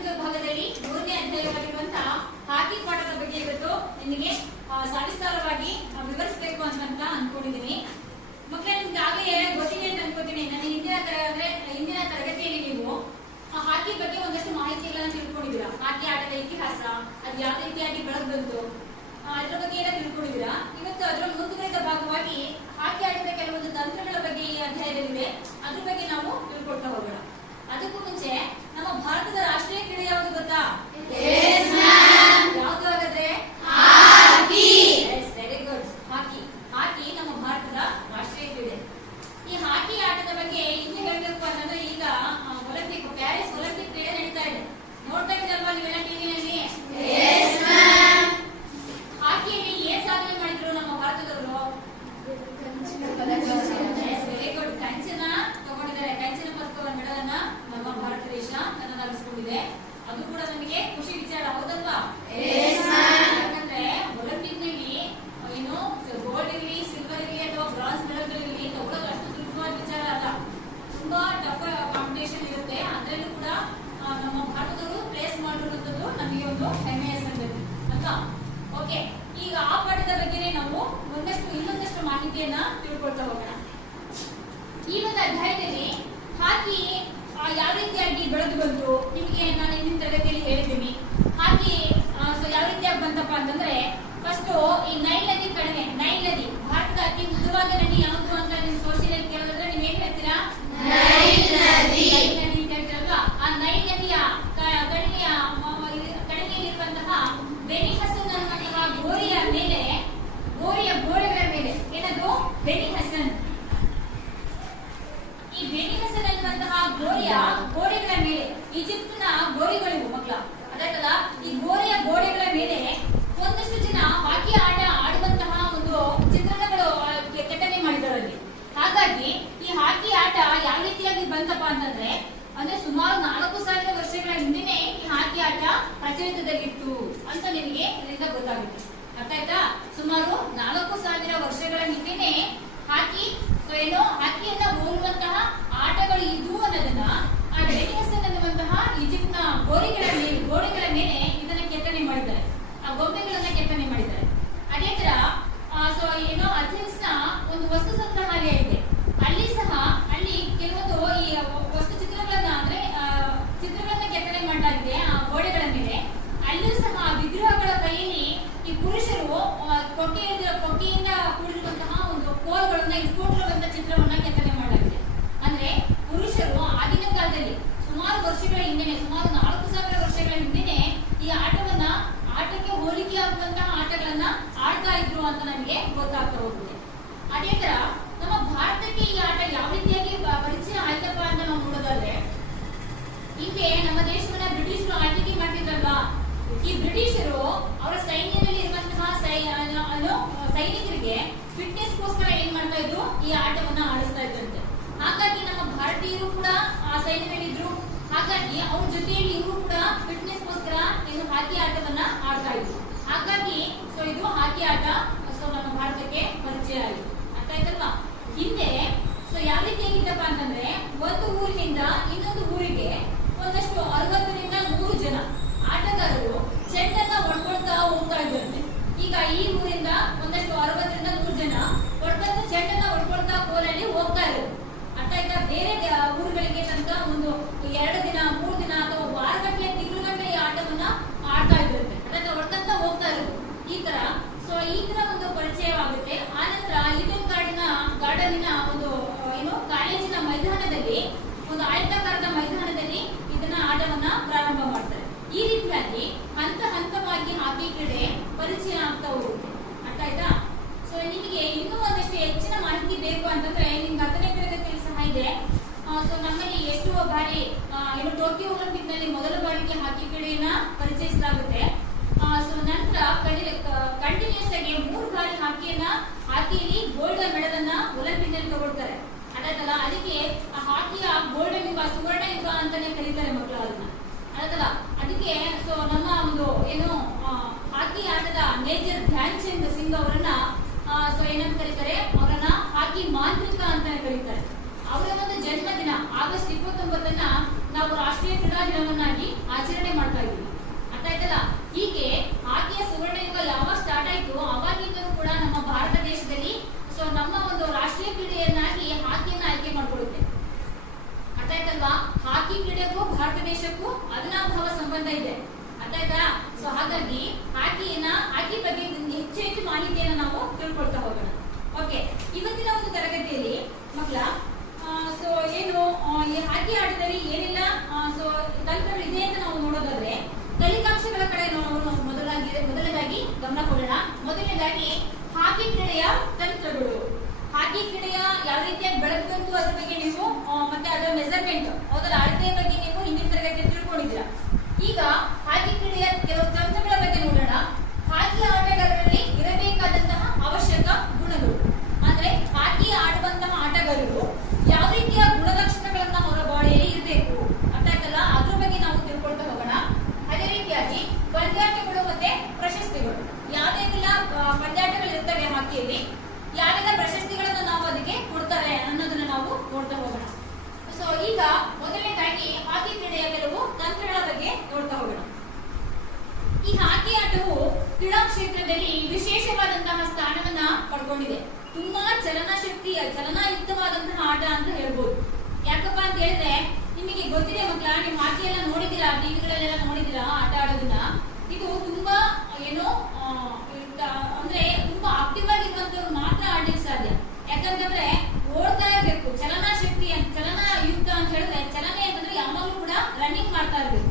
ಸಾಮಾಜಿಕ ವಿಭಾಗದಲ್ಲಿ 3ನೇ ಅಧ್ಯಾಯವಾಗಿರುವಂತಹ ಹಾಕಿ ಪಾಠದ ಬಗ್ಗೆ ಇವತ್ತು ನಿಮಗೆ ಸವಿಸ್ತಾರವಾಗಿ ವಿವರಿಸಬೇಕು ಅಂತ ಅನ್ಕೊಂಡಿದ್ದೀನಿ. ಮಕ್ಕಳೇ ನಿಮ್ಗೆ ಆಗಲೇ ಗೊತ್ತಿದೆ ಅಂತ ಅನ್ಕೋತೀನಿ. ನಾನು ಹಿಂದಿನ ತರಗತಿಯಲ್ಲಿ ನೀವು ಹಾಕಿ ಬಗ್ಗೆ ಒಂದಷ್ಟು ಮಾಹಿತಿಗಳನ್ನ ತಿಳ್ಕೊಂಡಿದ್ದೀರಾ. ಹಾಕಿ ಆಟದ ಇತಿಹಾಸ, ಅದು ಯಾವ ರೀತಿಯಾಗಿ ಬೆಳೆದು ಬಂತು, ಅದ್ರ ಬಗ್ಗೆ ಎಲ್ಲ ತಿಳ್ಕೊಂಡಿದ್ದೀರಾ. ಇವತ್ತು ಅದರ ಮುಂದುವರಿದ ಭಾಗವಾಗಿ ಹಾಕಿ ಆಟದ ಕೆಲವೊಂದು ತಂತ್ರಗಳ ಬಗ್ಗೆ ಈ ಅಧ್ಯಾಯದಲ್ಲಿದೆ. ಅದ್ರ ಬಗ್ಗೆ ನಾವು ತಿಳ್ಕೊಳ್ತಾ ಹೋಗೋಣ. ಅದಕ್ಕೂ ಮುಂಚೆ ನಮ್ಮ ಭಾರತದ ರಾಷ್ಟ್ರೀಯ ಕ್ರೀಡೆ ಯಾವುದು ಗೊತ್ತಾ? ಯಾವುದು ಹಾಗಾದ್ರೆ? Very good. ಹಾಕಿ. ಹಾಕಿ ನಮ್ಮ ಭಾರತದ ರಾಷ್ಟ್ರೀಯ ಕ್ರೀಡೆ. ಈ ಹಾಕಿ ಆಟದ ಬಗ್ಗೆ ಹಿಂದೆ ಹೇಳಬೇಕು ಅಂತಂದ್ರೆ ಈಗ ಪ್ಯಾರಿಸ್ ಒಲಿಂಪಿಕ್ ಕ್ರೀಡೆ ನಡೀತಾ ಇದೆ. ನೋಡ್ತಾ ಇದ್ದೀರಲ್ವಾ ನೀವೆಲ್ಲ ಟಿವಿನಲ್ಲಿ? ಹಾಕಿಯಲ್ಲಿ ಏನ್ ಸಾಧನೆ ಮಾಡಿದ್ರು ನಮ್ಮ ಭಾರತದವರು? Very good. ಕಂಚಿನ ತಗೊಂಡಿದ್ದಾರೆ. ಕಂಚಿನ ಪದಕವನ್ನು ಮೆಡಲನ್ನ ನಮ್ಮ ಭಾರತ ದೇಶ ತನ್ನದಾಗಿಸಿಕೊಂಡಿದೆ. ಅದು ಕೂಡ ನಮಗೆ ಖುಷಿ ವಿಚಾರ, ಹೌದಲ್ವಾ? ಯಾಕಂದ್ರೆ ಒಲಿಂಪಿಕ್ ನಲ್ಲಿ ಏನು ಗೋಲ್ಡ್ ಇರಲಿ, ಸಿಲ್ವರ್ ಇರಲಿ ಅಥವಾ ಬ್ರಾನ್ಸ್ ಮೆಡಲ್ ಇರಲಿ ತಗೊಳ್ಳೋದು ಅಷ್ಟು ಸುಲಭವಾದ ವಿಚಾರ ಅಲ್ಲ. ತುಂಬಾ ಟಫ್ ಕಾಂಪಿಟೇಷನ್ ಇರುತ್ತೆ. ಅದರಲ್ಲೂ ಕೂಡ ನಮ್ಮ ಭಾರತದವರು ಪ್ಲೇಸ್ ಮಾಡಿರುವಂತದ್ದು ನಮಗೆ ಒಂದು ಹೆಮ್ಮೆಯ ಸಂಗತಿ ಅಲ್ವಾ? ಓಕೆ, ಈಗ ಆ ಪಾಠದ ಬಗ್ಗೆ ನಾವು ಇನ್ನೊಂದಷ್ಟು ಮಾಹಿತಿಯನ್ನ ತಿಳ್ಕೊಳ್ತಾ ಹೋಗೋಣ. ಈ ಒಂದು ಅಧ್ಯಾಯದಲ್ಲಿ ಹಾಕಿ ಯಾವ ರೀತಿಯಾಗಿ ಬೆಳೆದು ಬಂತು ನಿಮಗೆ ನಾನು ಹಿಂದಿನ ತರಗತಿಯಲ್ಲಿ ಹೇಳಿದ್ದೀನಿ. ಹಾಕಿ ಯಾವ ರೀತಿಯಾಗಿ ಬಂತಪ್ಪ ಅಂತಂದ್ರೆ, ಫಸ್ಟ್ ಈ ನೈಲ್ ನದಿ ಕಡಿಮೆ. ನೈಲ್ ನದಿ ಭಾರತದ ಅತಿ ಉದ್ದವಾದ ನದಿ ಯಾವುದು ಅಂತ ನಿಮ್ ಸೋಷಿಯಲ್ ಕೇಳಿದ್ರೆ ನೀವ್ ಏನ್ ಹೇಳ್ತೀರಾ? ನೈಲ್ ನದಿ ಅಂತ ಹೇಳ್ತೀರಲ್ವಾ? ಆ ನೈಲ್ ನದಿಯ ಕಡಿಮೆಯಲ್ಲಿರುವಂತಹ ಬೆನಿ ಹಸನ್ ಅನ್ನುವಂತಹ ಗೋರಿಯ ಗೋಡೆಗಳ ಮೇಲೆ ಏನದು? ಬೆನಿ ಹಸನ್. ಈ ಬೆನಿ ಹಸನ್ ಅನ್ನುವಂತಹ ಗೋಡೆಗಳ ಮೇಲೆ ಈಜಿಪ್ಟಿನ ಗೋರಿಗಳಿವು ಮಕ್ಕಳ, ಅದಾಯ್ತಲ್ಲ. ಈ ಗೋಡೆಗಳ ಮೇಲೆ ಒಂದಷ್ಟು ಜನ ಹಾಕಿ ಆಟ ಆಡುವಂತಹ ಒಂದು ಚಿತ್ರಣಗಳು ಕೆತ್ತನೆ ಮಾಡಿದರಲ್ಲಿ. ಹಾಗಾಗಿ ಈ ಹಾಕಿ ಆಟ ಯಾವ ರೀತಿಯಾಗಿ ಬಂತಪ್ಪ ಅಂತಂದ್ರೆ, ಅಂದ್ರೆ ಸುಮಾರು 4,000 ವರ್ಷಗಳ ಹಿಂದೆನೆ ಈ ಹಾಕಿ ಆಟ ಪ್ರಚಲಿತದಲ್ಲಿತ್ತು ಅಂತ ನಿಮಗೆ ಇದರಿಂದ ಗೊತ್ತಾಗುತ್ತೆ. ಅರ್ಥ ಆಯ್ತಾ? ಸುಮಾರು 4,000 ವರ್ಷಗಳ ಹಿಂದೆನೆ ಹಾಕಿಯನ್ನ ಹೋಲುವಂತಹ ಆಟಗಳು ಇದ್ವು ಅನ್ನೋದನ್ನ ಆ ಬೆನಿ ಹಸನ್ ಅನ್ನುವಂತಹ ಈಜಿಪ್ಟ್ನ ಗೋಡೆಗಳ ಮೇಲೆ ಇದನ್ನ ಕೆತ್ತನೆ ಮಾಡಿದ್ದಾರೆ. ಆ ಗೊಂಬೆಗಳನ್ನ ಕೆತ್ತನೆ ಮಾಡಿದ್ದಾರೆ. ಅದೇ ತರ ಅಥೆನ್ಸ್ ನ ಒಂದು ವಸ್ತು ಸಂಗ್ರಹಾಲಯ ಇದೆ. ಅಲ್ಲಿ ಕೆಲವೊಂದು ಈ ವಸ್ತು ಚಿತ್ರಗಳನ್ನ ಕೆತ್ತನೆ ಮಾಡಲಾಗಿದೆ ಆ ಗೋಡೆಗಳ ಮೇಲೆ. ಅಲ್ಲೂ ಸಹ ವಿಗ್ರಹಗಳ ಕೈಯಲ್ಲಿ ಈ ಪುರುಷರು ಕೊಕ್ಕೆಯಿಂದ ಕೂಡಿರುವಂತಹ ಒಂದು ಕೋಲ್ಗಳನ್ನ ಇಟ್ಕೊಂಡಿರುವಂತಹ ಚಿತ್ರವನ್ನ ಕೆತ್ತನೆ ಮಾಡಲಾಗಿದೆ. ಅಂದ್ರೆ ಪುರುಷರು ಆಗಿನ ಕಾಲದಲ್ಲಿ ಸುಮಾರು ವರ್ಷಗಳ ಹಿಂದೆನೆ, ಸುಮಾರು 4,000 ವರ್ಷಗಳ ಹಿಂದೆನೆ ಈ ಆಟಕ್ಕೆ ಹೋಲಿಕೆ ಆಗುವಂತಹ ಆಟಗಳನ್ನ ಆಡ್ತಾ ಇದ್ರು ಅಂತ ನಮಗೆ ಗೊತ್ತಾಗ್ತಾ ಹೋಗುತ್ತೆ. ಅದೇ ತರ ನಮ್ಮ ಭಾರತಕ್ಕೆ ಈ ಆಟ ಯಾವ ರೀತಿಯಾಗಿ ಪರಿಚಯ ಆಯ್ತಪ್ಪ ಅಂತ ನಾವು ನೋಡೋದಾದ್ರೆ, ಹಿಂದೆ ನಮ್ಮ ದೇಶವನ್ನ ಬ್ರಿಟಿಷರು ಆಳ್ವಿಕೆ ಮಾಡ್ತಿದ್ರಲ್ವಾ? ಈ ಬ್ರಿಟಿಷರು ಅವರ ಸೈನ್ಯದಲ್ಲಿ ಇರುವಂತಹ ಸೈನಿಕರಿಗೆ ಫಿಟ್ನೆಸ್ಗೋಸ್ಕರ ಏನ್ ಮಾಡ್ತಾ ಇದ್ರು? ಈ ಆಟವನ್ನ ಆಡಿಸ್ತಾ ಇದ್ರಂತೆ. ಹಾಗಾಗಿ ನಮ್ಮ ಭಾರತೀಯರು ಕೂಡ ಆ ಸೈನ್ಯದಲ್ಲಿದ್ರು. ಹಾಗಾಗಿ ಅವ್ರ ಜೊತೆಯಲ್ಲಿ ಇವರು ಕೂಡ ಫಿಟ್ನೆಸ್ಗೋಸ್ಕರ ಏನು ಹಾಕಿ ಆಟವನ್ನ ಆಡ್ತಾ ಇದ್ರು. ಹಾಗಾಗಿ ಇದು ಹಾಕಿ ಆಟ ನಮ್ಮ ಭಾರತಕ್ಕೆ ಪರಿಚಯ ಆಯಿತು. ಅರ್ಥ ಆಯ್ತಲ್ವಾ? ಹಿಂದೆ ಯಾವ ರೀತಿಯಾಗಿದ್ದಪ್ಪ ಅಂತಂದ್ರೆ, ಒಂದು ಊರಿನಿಂದ ಇನ್ನೊಂದು ಊರಿಗೆ ಒಂದಷ್ಟು 60ರಿಂದ 100 ಜನ ಆಟಗಾರರು ಚೆಂಡನ್ನ ಹೊಡ್ಕೊಳ್ತಾ ಹೋಗ್ತಾ ಇದ್ರಂತೆ. ಈಗ ಈ ಊರಿಂದ ಒಂದಷ್ಟು 60ರಿಂದ 100 ಜನ ಹೊಡ್ಕೊಂಡು ಚೆಂಡನ್ನ ಹೊಡ್ಕೊಳ್ತಾ ಕೋಲಲ್ಲಿ ಹೋಗ್ತಾ ಇರೋದು. ಅರ್ಥ ಆಯ್ತಾ? ಬೇರೆ ಊರುಗಳಿಗೆ ತನಕ ಒಂದು 2 ದಿನ 3 ದಿನ ಅಥವಾ ವಾರಗಟ್ಟಲೆ ತಿಂಗಳುಗಟ್ಟಲೆ ಈ ಆಟವನ್ನ ಆಡ್ತಾ ಇದ್ರಂತೆ. ಅದನ್ನ ಹೊಡ್ಕೊಂತ ಹೋಗ್ತಾ ಇರೋದು. ಈ ತರ ಒಂದು ಪರಿಚಯವಾಗುತ್ತೆ. ಆನಂತರ ಈಡನ್ ಗಾರ್ಡನಿನ ಒಂದು ಕಾಲೇಜಿನ ಮೈದಾನದಲ್ಲಿ, ಒಂದು ಆಯತಾಕಾರದ ಮೈದಾನದಲ್ಲಿ ಇದನ್ನ ಆಟವನ್ನ ಪ್ರಾರಂಭ ಮಾಡ್ತಾರೆ. ಈ ರೀತಿಯಾಗಿ ಹಂತವಾಗಿ ಹಾಕಿ ಕ್ರೀಡೆ ಪರಿಚಯ ಆಗ್ತಾ ಹೋಗುತ್ತೆ. ಅರ್ಥ ಆಯ್ತಾ? ನಿಮಗೆ ಇನ್ನೂ ಒಂದಷ್ಟು ಹೆಚ್ಚಿನ ಮಾಹಿತಿ ಬೇಕು ಅಂತಂದ್ರೆ ನಿಮ್ಗೆ 10ನೇ ತರಗತಿಯಲ್ಲಿ ಸಹ ಇದೆ. ನಮ್ಮಲ್ಲಿ ಎಷ್ಟು ಬಾರಿ ಟೋಕಿಯೋ ಒಲಿಂಪಿಕ್ ನಲ್ಲಿ ಮೊದಲ ಬಾರಿಗೆ ಹಾಕಿ ಕ್ರೀಡೆಯನ್ನ ಪರಿಚಯಿಸಲಾಗುತ್ತೆ. ನಂತರ ಕಂಟಿನ್ಯೂಸ್ ಆಗಿ 3 ಬಾರಿ ಹಾಕಿಯಲ್ಲಿ ಗೋಲ್ಡನ್ ಮೆಡಲ್ ಅನ್ನ ಒಲಿಂಪಿಕ್ ನಲ್ಲಿ ತಗೊಳ್ತಾರೆ. ಅದಾಯ್ತಲ್ಲ, ಅದಕ್ಕೆ ಆ ಹಾಕಿಯ ಗೋಲ್ಡನ್ ಯುಗ, ಸುವರ್ಣ ಯುಗ ಅಂತಾನೆ ಕರೀತಾರೆ ಮಕ್ಕಳು ಅದನ್ನ. ಅದಲ್ಲ, ಅದಕ್ಕೆ ನಮ್ಮ ಒಂದು ಹಾಕಿ ಆಟದ ಮೇಜರ್ ಧ್ಯಾನ್ ಚಂದ್ ಸಿಂಗ್ ಅವರನ್ನ ಏನಂತ ಕರೀತಾರೆ? ಅವರನ್ನ ಹಾಕಿ ಮಾಂತ್ರಿಕ ಅಂತಾನೆ ಕರೀತಾರೆ. ಅವರ ಒಂದು ಜನ್ಮದಿನ ಆಗಸ್ಟ್ 29 ನಾವು ರಾಷ್ಟ್ರೀಯ ಕ್ರೀಡಾ ದಿನವನ್ನಾಗಿ ಆಚರಣೆ ಅವಿನಾಭಾವ ಸಂಬಂಧ ಇದೆ. ಅರ್ಥಾಯ್ತಾ? ಸೊ ಹಾಗಾಗಿ ಹಾಕಿ ಬಗ್ಗೆ ಹೆಚ್ಚು ಹೆಚ್ಚು ಮಾಹಿತಿಯನ್ನು ನಾವು ತಿಳ್ಕೊಳ್ತಾ ಹೋಗೋಣ. ಓಕೆ, ಇವತ್ತಿನ ಒಂದು ತರಗತಿಯಲ್ಲಿ ಮಕ್ಕಳ ಸೊ ಏನು ಈ ಹಾಕಿ ಆಟದಲ್ಲಿ ಏನೆಲ್ಲ ಸೊ ತಂತ್ರಗಳಿದೆ ಅಂತ ನಾವು ನೋಡೋದಾದ್ರೆ ಕಲಿಕಾಂಶಗಳ ಕಡೆ ನಾವು ಮೊದಲನೇದಾಗಿ ಗಮನ ಕೊಡೋಣ. ಮೊದಲನೇದಾಗಿ ಹಾಕಿ ಕ್ರೀಡೆಯ ತಂತ್ರಗಳು. ಹಾಕಿ ಕ್ರೀಡೆಯ ಯಾವ ರೀತಿಯಾಗಿ ಬೆಳಗಬೇಕು ಅದ್ರ ಬಗ್ಗೆ ನೀವು ಮತ್ತೆ ಅದರ ಮೆಜರ್ಮೆಂಟ್, ಅದರ ಅಳತೆಯ ಬಗ್ಗೆ ನೀವು ಹಿಂದಿನ ತರಗತಿ ತಿಳ್ಕೊಂಡಿದ್ದೀರಾ. ಈಗ ಹಾಕಿ ಕ್ರೀಡೆಯ ಕೆಲವು ತಂತ್ರಗಳ ಬಗ್ಗೆ ನೋಡೋಣ. ಹಾಕಿ ಆಟಗಾರರಲ್ಲಿ ಇರಬೇಕಾದಂತಹ ಅವಶ್ಯಕ ಗುಣಗಳು, ಅಂದ್ರೆ ಹಾಕಿ ಆಡುವಂತಹ ಆಟಗಾರರು ಯಾವ ರೀತಿಯ ಗುಣಲಕ್ಷಣಗಳನ್ನ ಅವರ ಬಾಡಿಯಲ್ಲಿ ಇರಬೇಕು, ಅರ್ಥ ಆಯ್ತಲ್ಲ, ಅದ್ರ ಬಗ್ಗೆ ನಾವು ತಿಳ್ಕೊಳ್ತಾ ಹೋಗೋಣ. ಅದೇ ರೀತಿಯಾಗಿ ಪಂದ್ಯಾಟಗಳು ಮತ್ತೆ ಪ್ರಶಸ್ತಿಗಳು, ಯಾವ್ಯಾವೆಲ್ಲ ಪಂದ್ಯಾಟಗಳು ಇರ್ತವೆ ಹಾಕಿಯಲ್ಲಿ, ಯಾವೆಲ್ಲ ಪ್ರಶಸ್ತಿಗಳನ್ನ ನಾವು ಅದಕ್ಕೆ ಕೊಡ್ತಾರೆ ಅನ್ನೋದನ್ನ ನಾವು ನೋಡ್ತಾ ಹೋಗೋಣ. ಸೊ ಈಗ ಮೊದಲನೇದಾಗಿ ಹಾಕಿ ಕ್ರೀಡೆಯ ಕೆಲವು ತಂತ್ರಗಳ ಬಗ್ಗೆ ನೋಡ್ತಾ ಹೋಗೋಣ. ಈ ಹಾಕಿ ಆಟವು ಕ್ರೀಡಾ ಕ್ಷೇತ್ರದಲ್ಲಿ ವಿಶೇಷವಾದಂತಹ ಸ್ಥಾನವನ್ನ ಪಡ್ಕೊಂಡಿದೆ. ತುಂಬಾ ಚಲನಾಯುಕ್ತವಾದಂತಹ ಆಟ ಅಂತ ಹೇಳ್ಬೋದು. ಯಾಕಪ್ಪ ಅಂತ ಹೇಳಿದ್ರೆ ನಿಮಗೆ ಗೊತ್ತಿದೆ ಮಕ್ಕಳ, ನೀವು ಹಾಕಿ ಎಲ್ಲ ನೋಡಿದ್ದೀರಾ, ಟಿವಿಗಳಲ್ಲೆಲ್ಲ ನೋಡಿದ್ದೀರಾ ಆಟ ಆಡೋದನ್ನ. ಇದು ತುಂಬಾ ಏನೋ ಅಂದ್ರೆ ತುಂಬಾ ಆಕ್ಟಿವ್ ಆಗಿರುವಂತವ್ರು ಮಾತ್ರ ಆಡ್ಲಿಕ್ಕೆ ಸಾಧ್ಯ. ಯಾಕಂತಂದ್ರೆ ಓಡ್ತಾ ಇರ್ಬೇಕು, ಚಲನಾಯುಕ್ತ ಅಂತ ಹೇಳಿದ್ರೆ ಚಲನೆ ಅಂತಂದ್ರೆ ಯಾವಾಗಲೂ ಕೂಡ ರನ್ನಿಂಗ್ ಮಾಡ್ತಾ ಇರ್ಬೇಕು.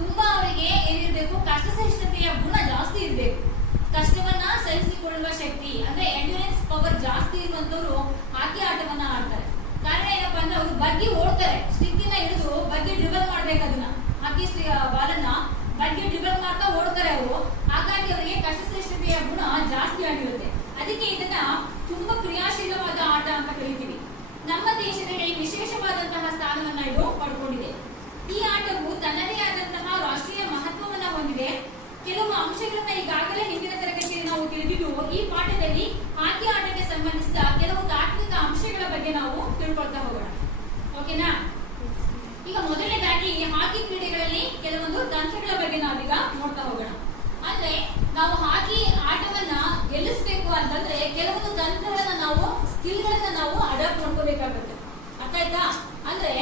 ತುಂಬಾ ಅವರಿಗೆ ಏನಿರ್ಬೇಕು, ಕಷ್ಟ ಸಹಿಷ್ಣುತೆಯ ಗುಣ ಜಾಸ್ತಿ ಇರ್ಬೇಕು. ಕಷ್ಟವನ್ನ ಸಹಿಸಿಕೊಳ್ಳುವ ಶಕ್ತಿ ಅಂದ್ರೆ ಎಂಡ್ಯೂರೆನ್ಸ್ ಪವರ್ ಜಾಸ್ತಿ ಇರುವಂತವ್ರು ಹಾಕಿ ಆಟವನ್ನ ಆಡ್ತಾರೆ. ಕಾರಣ ಏನಪ್ಪಾ ಅಂದ್ರೆ ಅವರು ಬಗ್ಗೆ ಓಡ್ತಾರೆ, ಸ್ಟಿಕ್ಕಿನ ಹಿಡಿದು ಬಗ್ಗೆ ಡ್ರಿಬಲ್ ಮಾಡ್ಬೇಕು, ಅದನ್ನ ಹಾಕಿ ಬಾಲನ್ನ ಬಗ್ಗೆ ಡ್ರಿಬಲ್ ಮಾಡ್ತಾ ಓಡ್ತಾರೆ ಅವರು. ಹಾಗಾಗಿ ಅವರಿಗೆ ಕಷ್ಟ ಸಹಿಷ್ಣುತೆಯ ಗುಣ ಜಾಸ್ತಿ ಆಗಿರುತ್ತೆ. ಅದಕ್ಕೆ ಇದನ್ನ ತುಂಬಾ ಕ್ರಿಯಾಶೀಲವಾದ ಆಟ ಅಂತ ಕರೀತೀವಿ. ನಮ್ಮ ದೇಶದಲ್ಲಿ ವಿಶೇಷವಾದಂತಹ ಸ್ಥಾನವನ್ನ ಇದು ಪಡ್ಕೊಂಡಿದೆ. ಈ ಆಟವು ತನ್ನದೇ ಆದಂತಹ ರಾಷ್ಟ್ರೀಯ ಮಹತ್ವವನ್ನ ಹೊಂದಿದೆ. ಕೆಲವು ಅಂಶಗಳನ್ನ ಈಗಾಗಲೇ ಹಿಂದಿನ ತರಗತಿಯಲ್ಲಿ ನಾವು ತಿಳಿದಿದ್ದು, ಈ ಪಾಠದಲ್ಲಿ ಹಾಕಿ ಆಟಕ್ಕೆ ಸಂಬಂಧಿಸಿದ ಕೆಲವು ತಾತ್ವಿಕ ಅಂಶಗಳ ಬಗ್ಗೆ ನಾವು ತಿಳ್ಕೊಳ್ತಾ ಹೋಗೋಣ. ಓಕೆನಾ? ಈಗ ಮೊದಲನೇದಾಗಿ ಹಾಕಿ ಕ್ರೀಡೆಗಳಲ್ಲಿ ಕೆಲವೊಂದು ತಂತ್ರಗಳ ಬಗ್ಗೆ ನಾವೀಗ ನೋಡ್ತಾ ಹೋಗೋಣ. ಅಂದ್ರೆ ನಾವು ಹಾಕಿ ಆಟವನ್ನ ಗೆಲ್ಲಿಸಬೇಕು ಅಂತಂದ್ರೆ ಕೆಲವೊಂದು ತಂತ್ರಗಳನ್ನ ನಾವು ಸ್ಕಿಲ್ಗಳನ್ನ ನಾವು ಅಡಾಪ್ಟ್ ಮಾಡ್ಕೋಬೇಕಾಗುತ್ತೆ. ಅರ್ಥ ಆಯ್ತಾ? ಅಂದ್ರೆ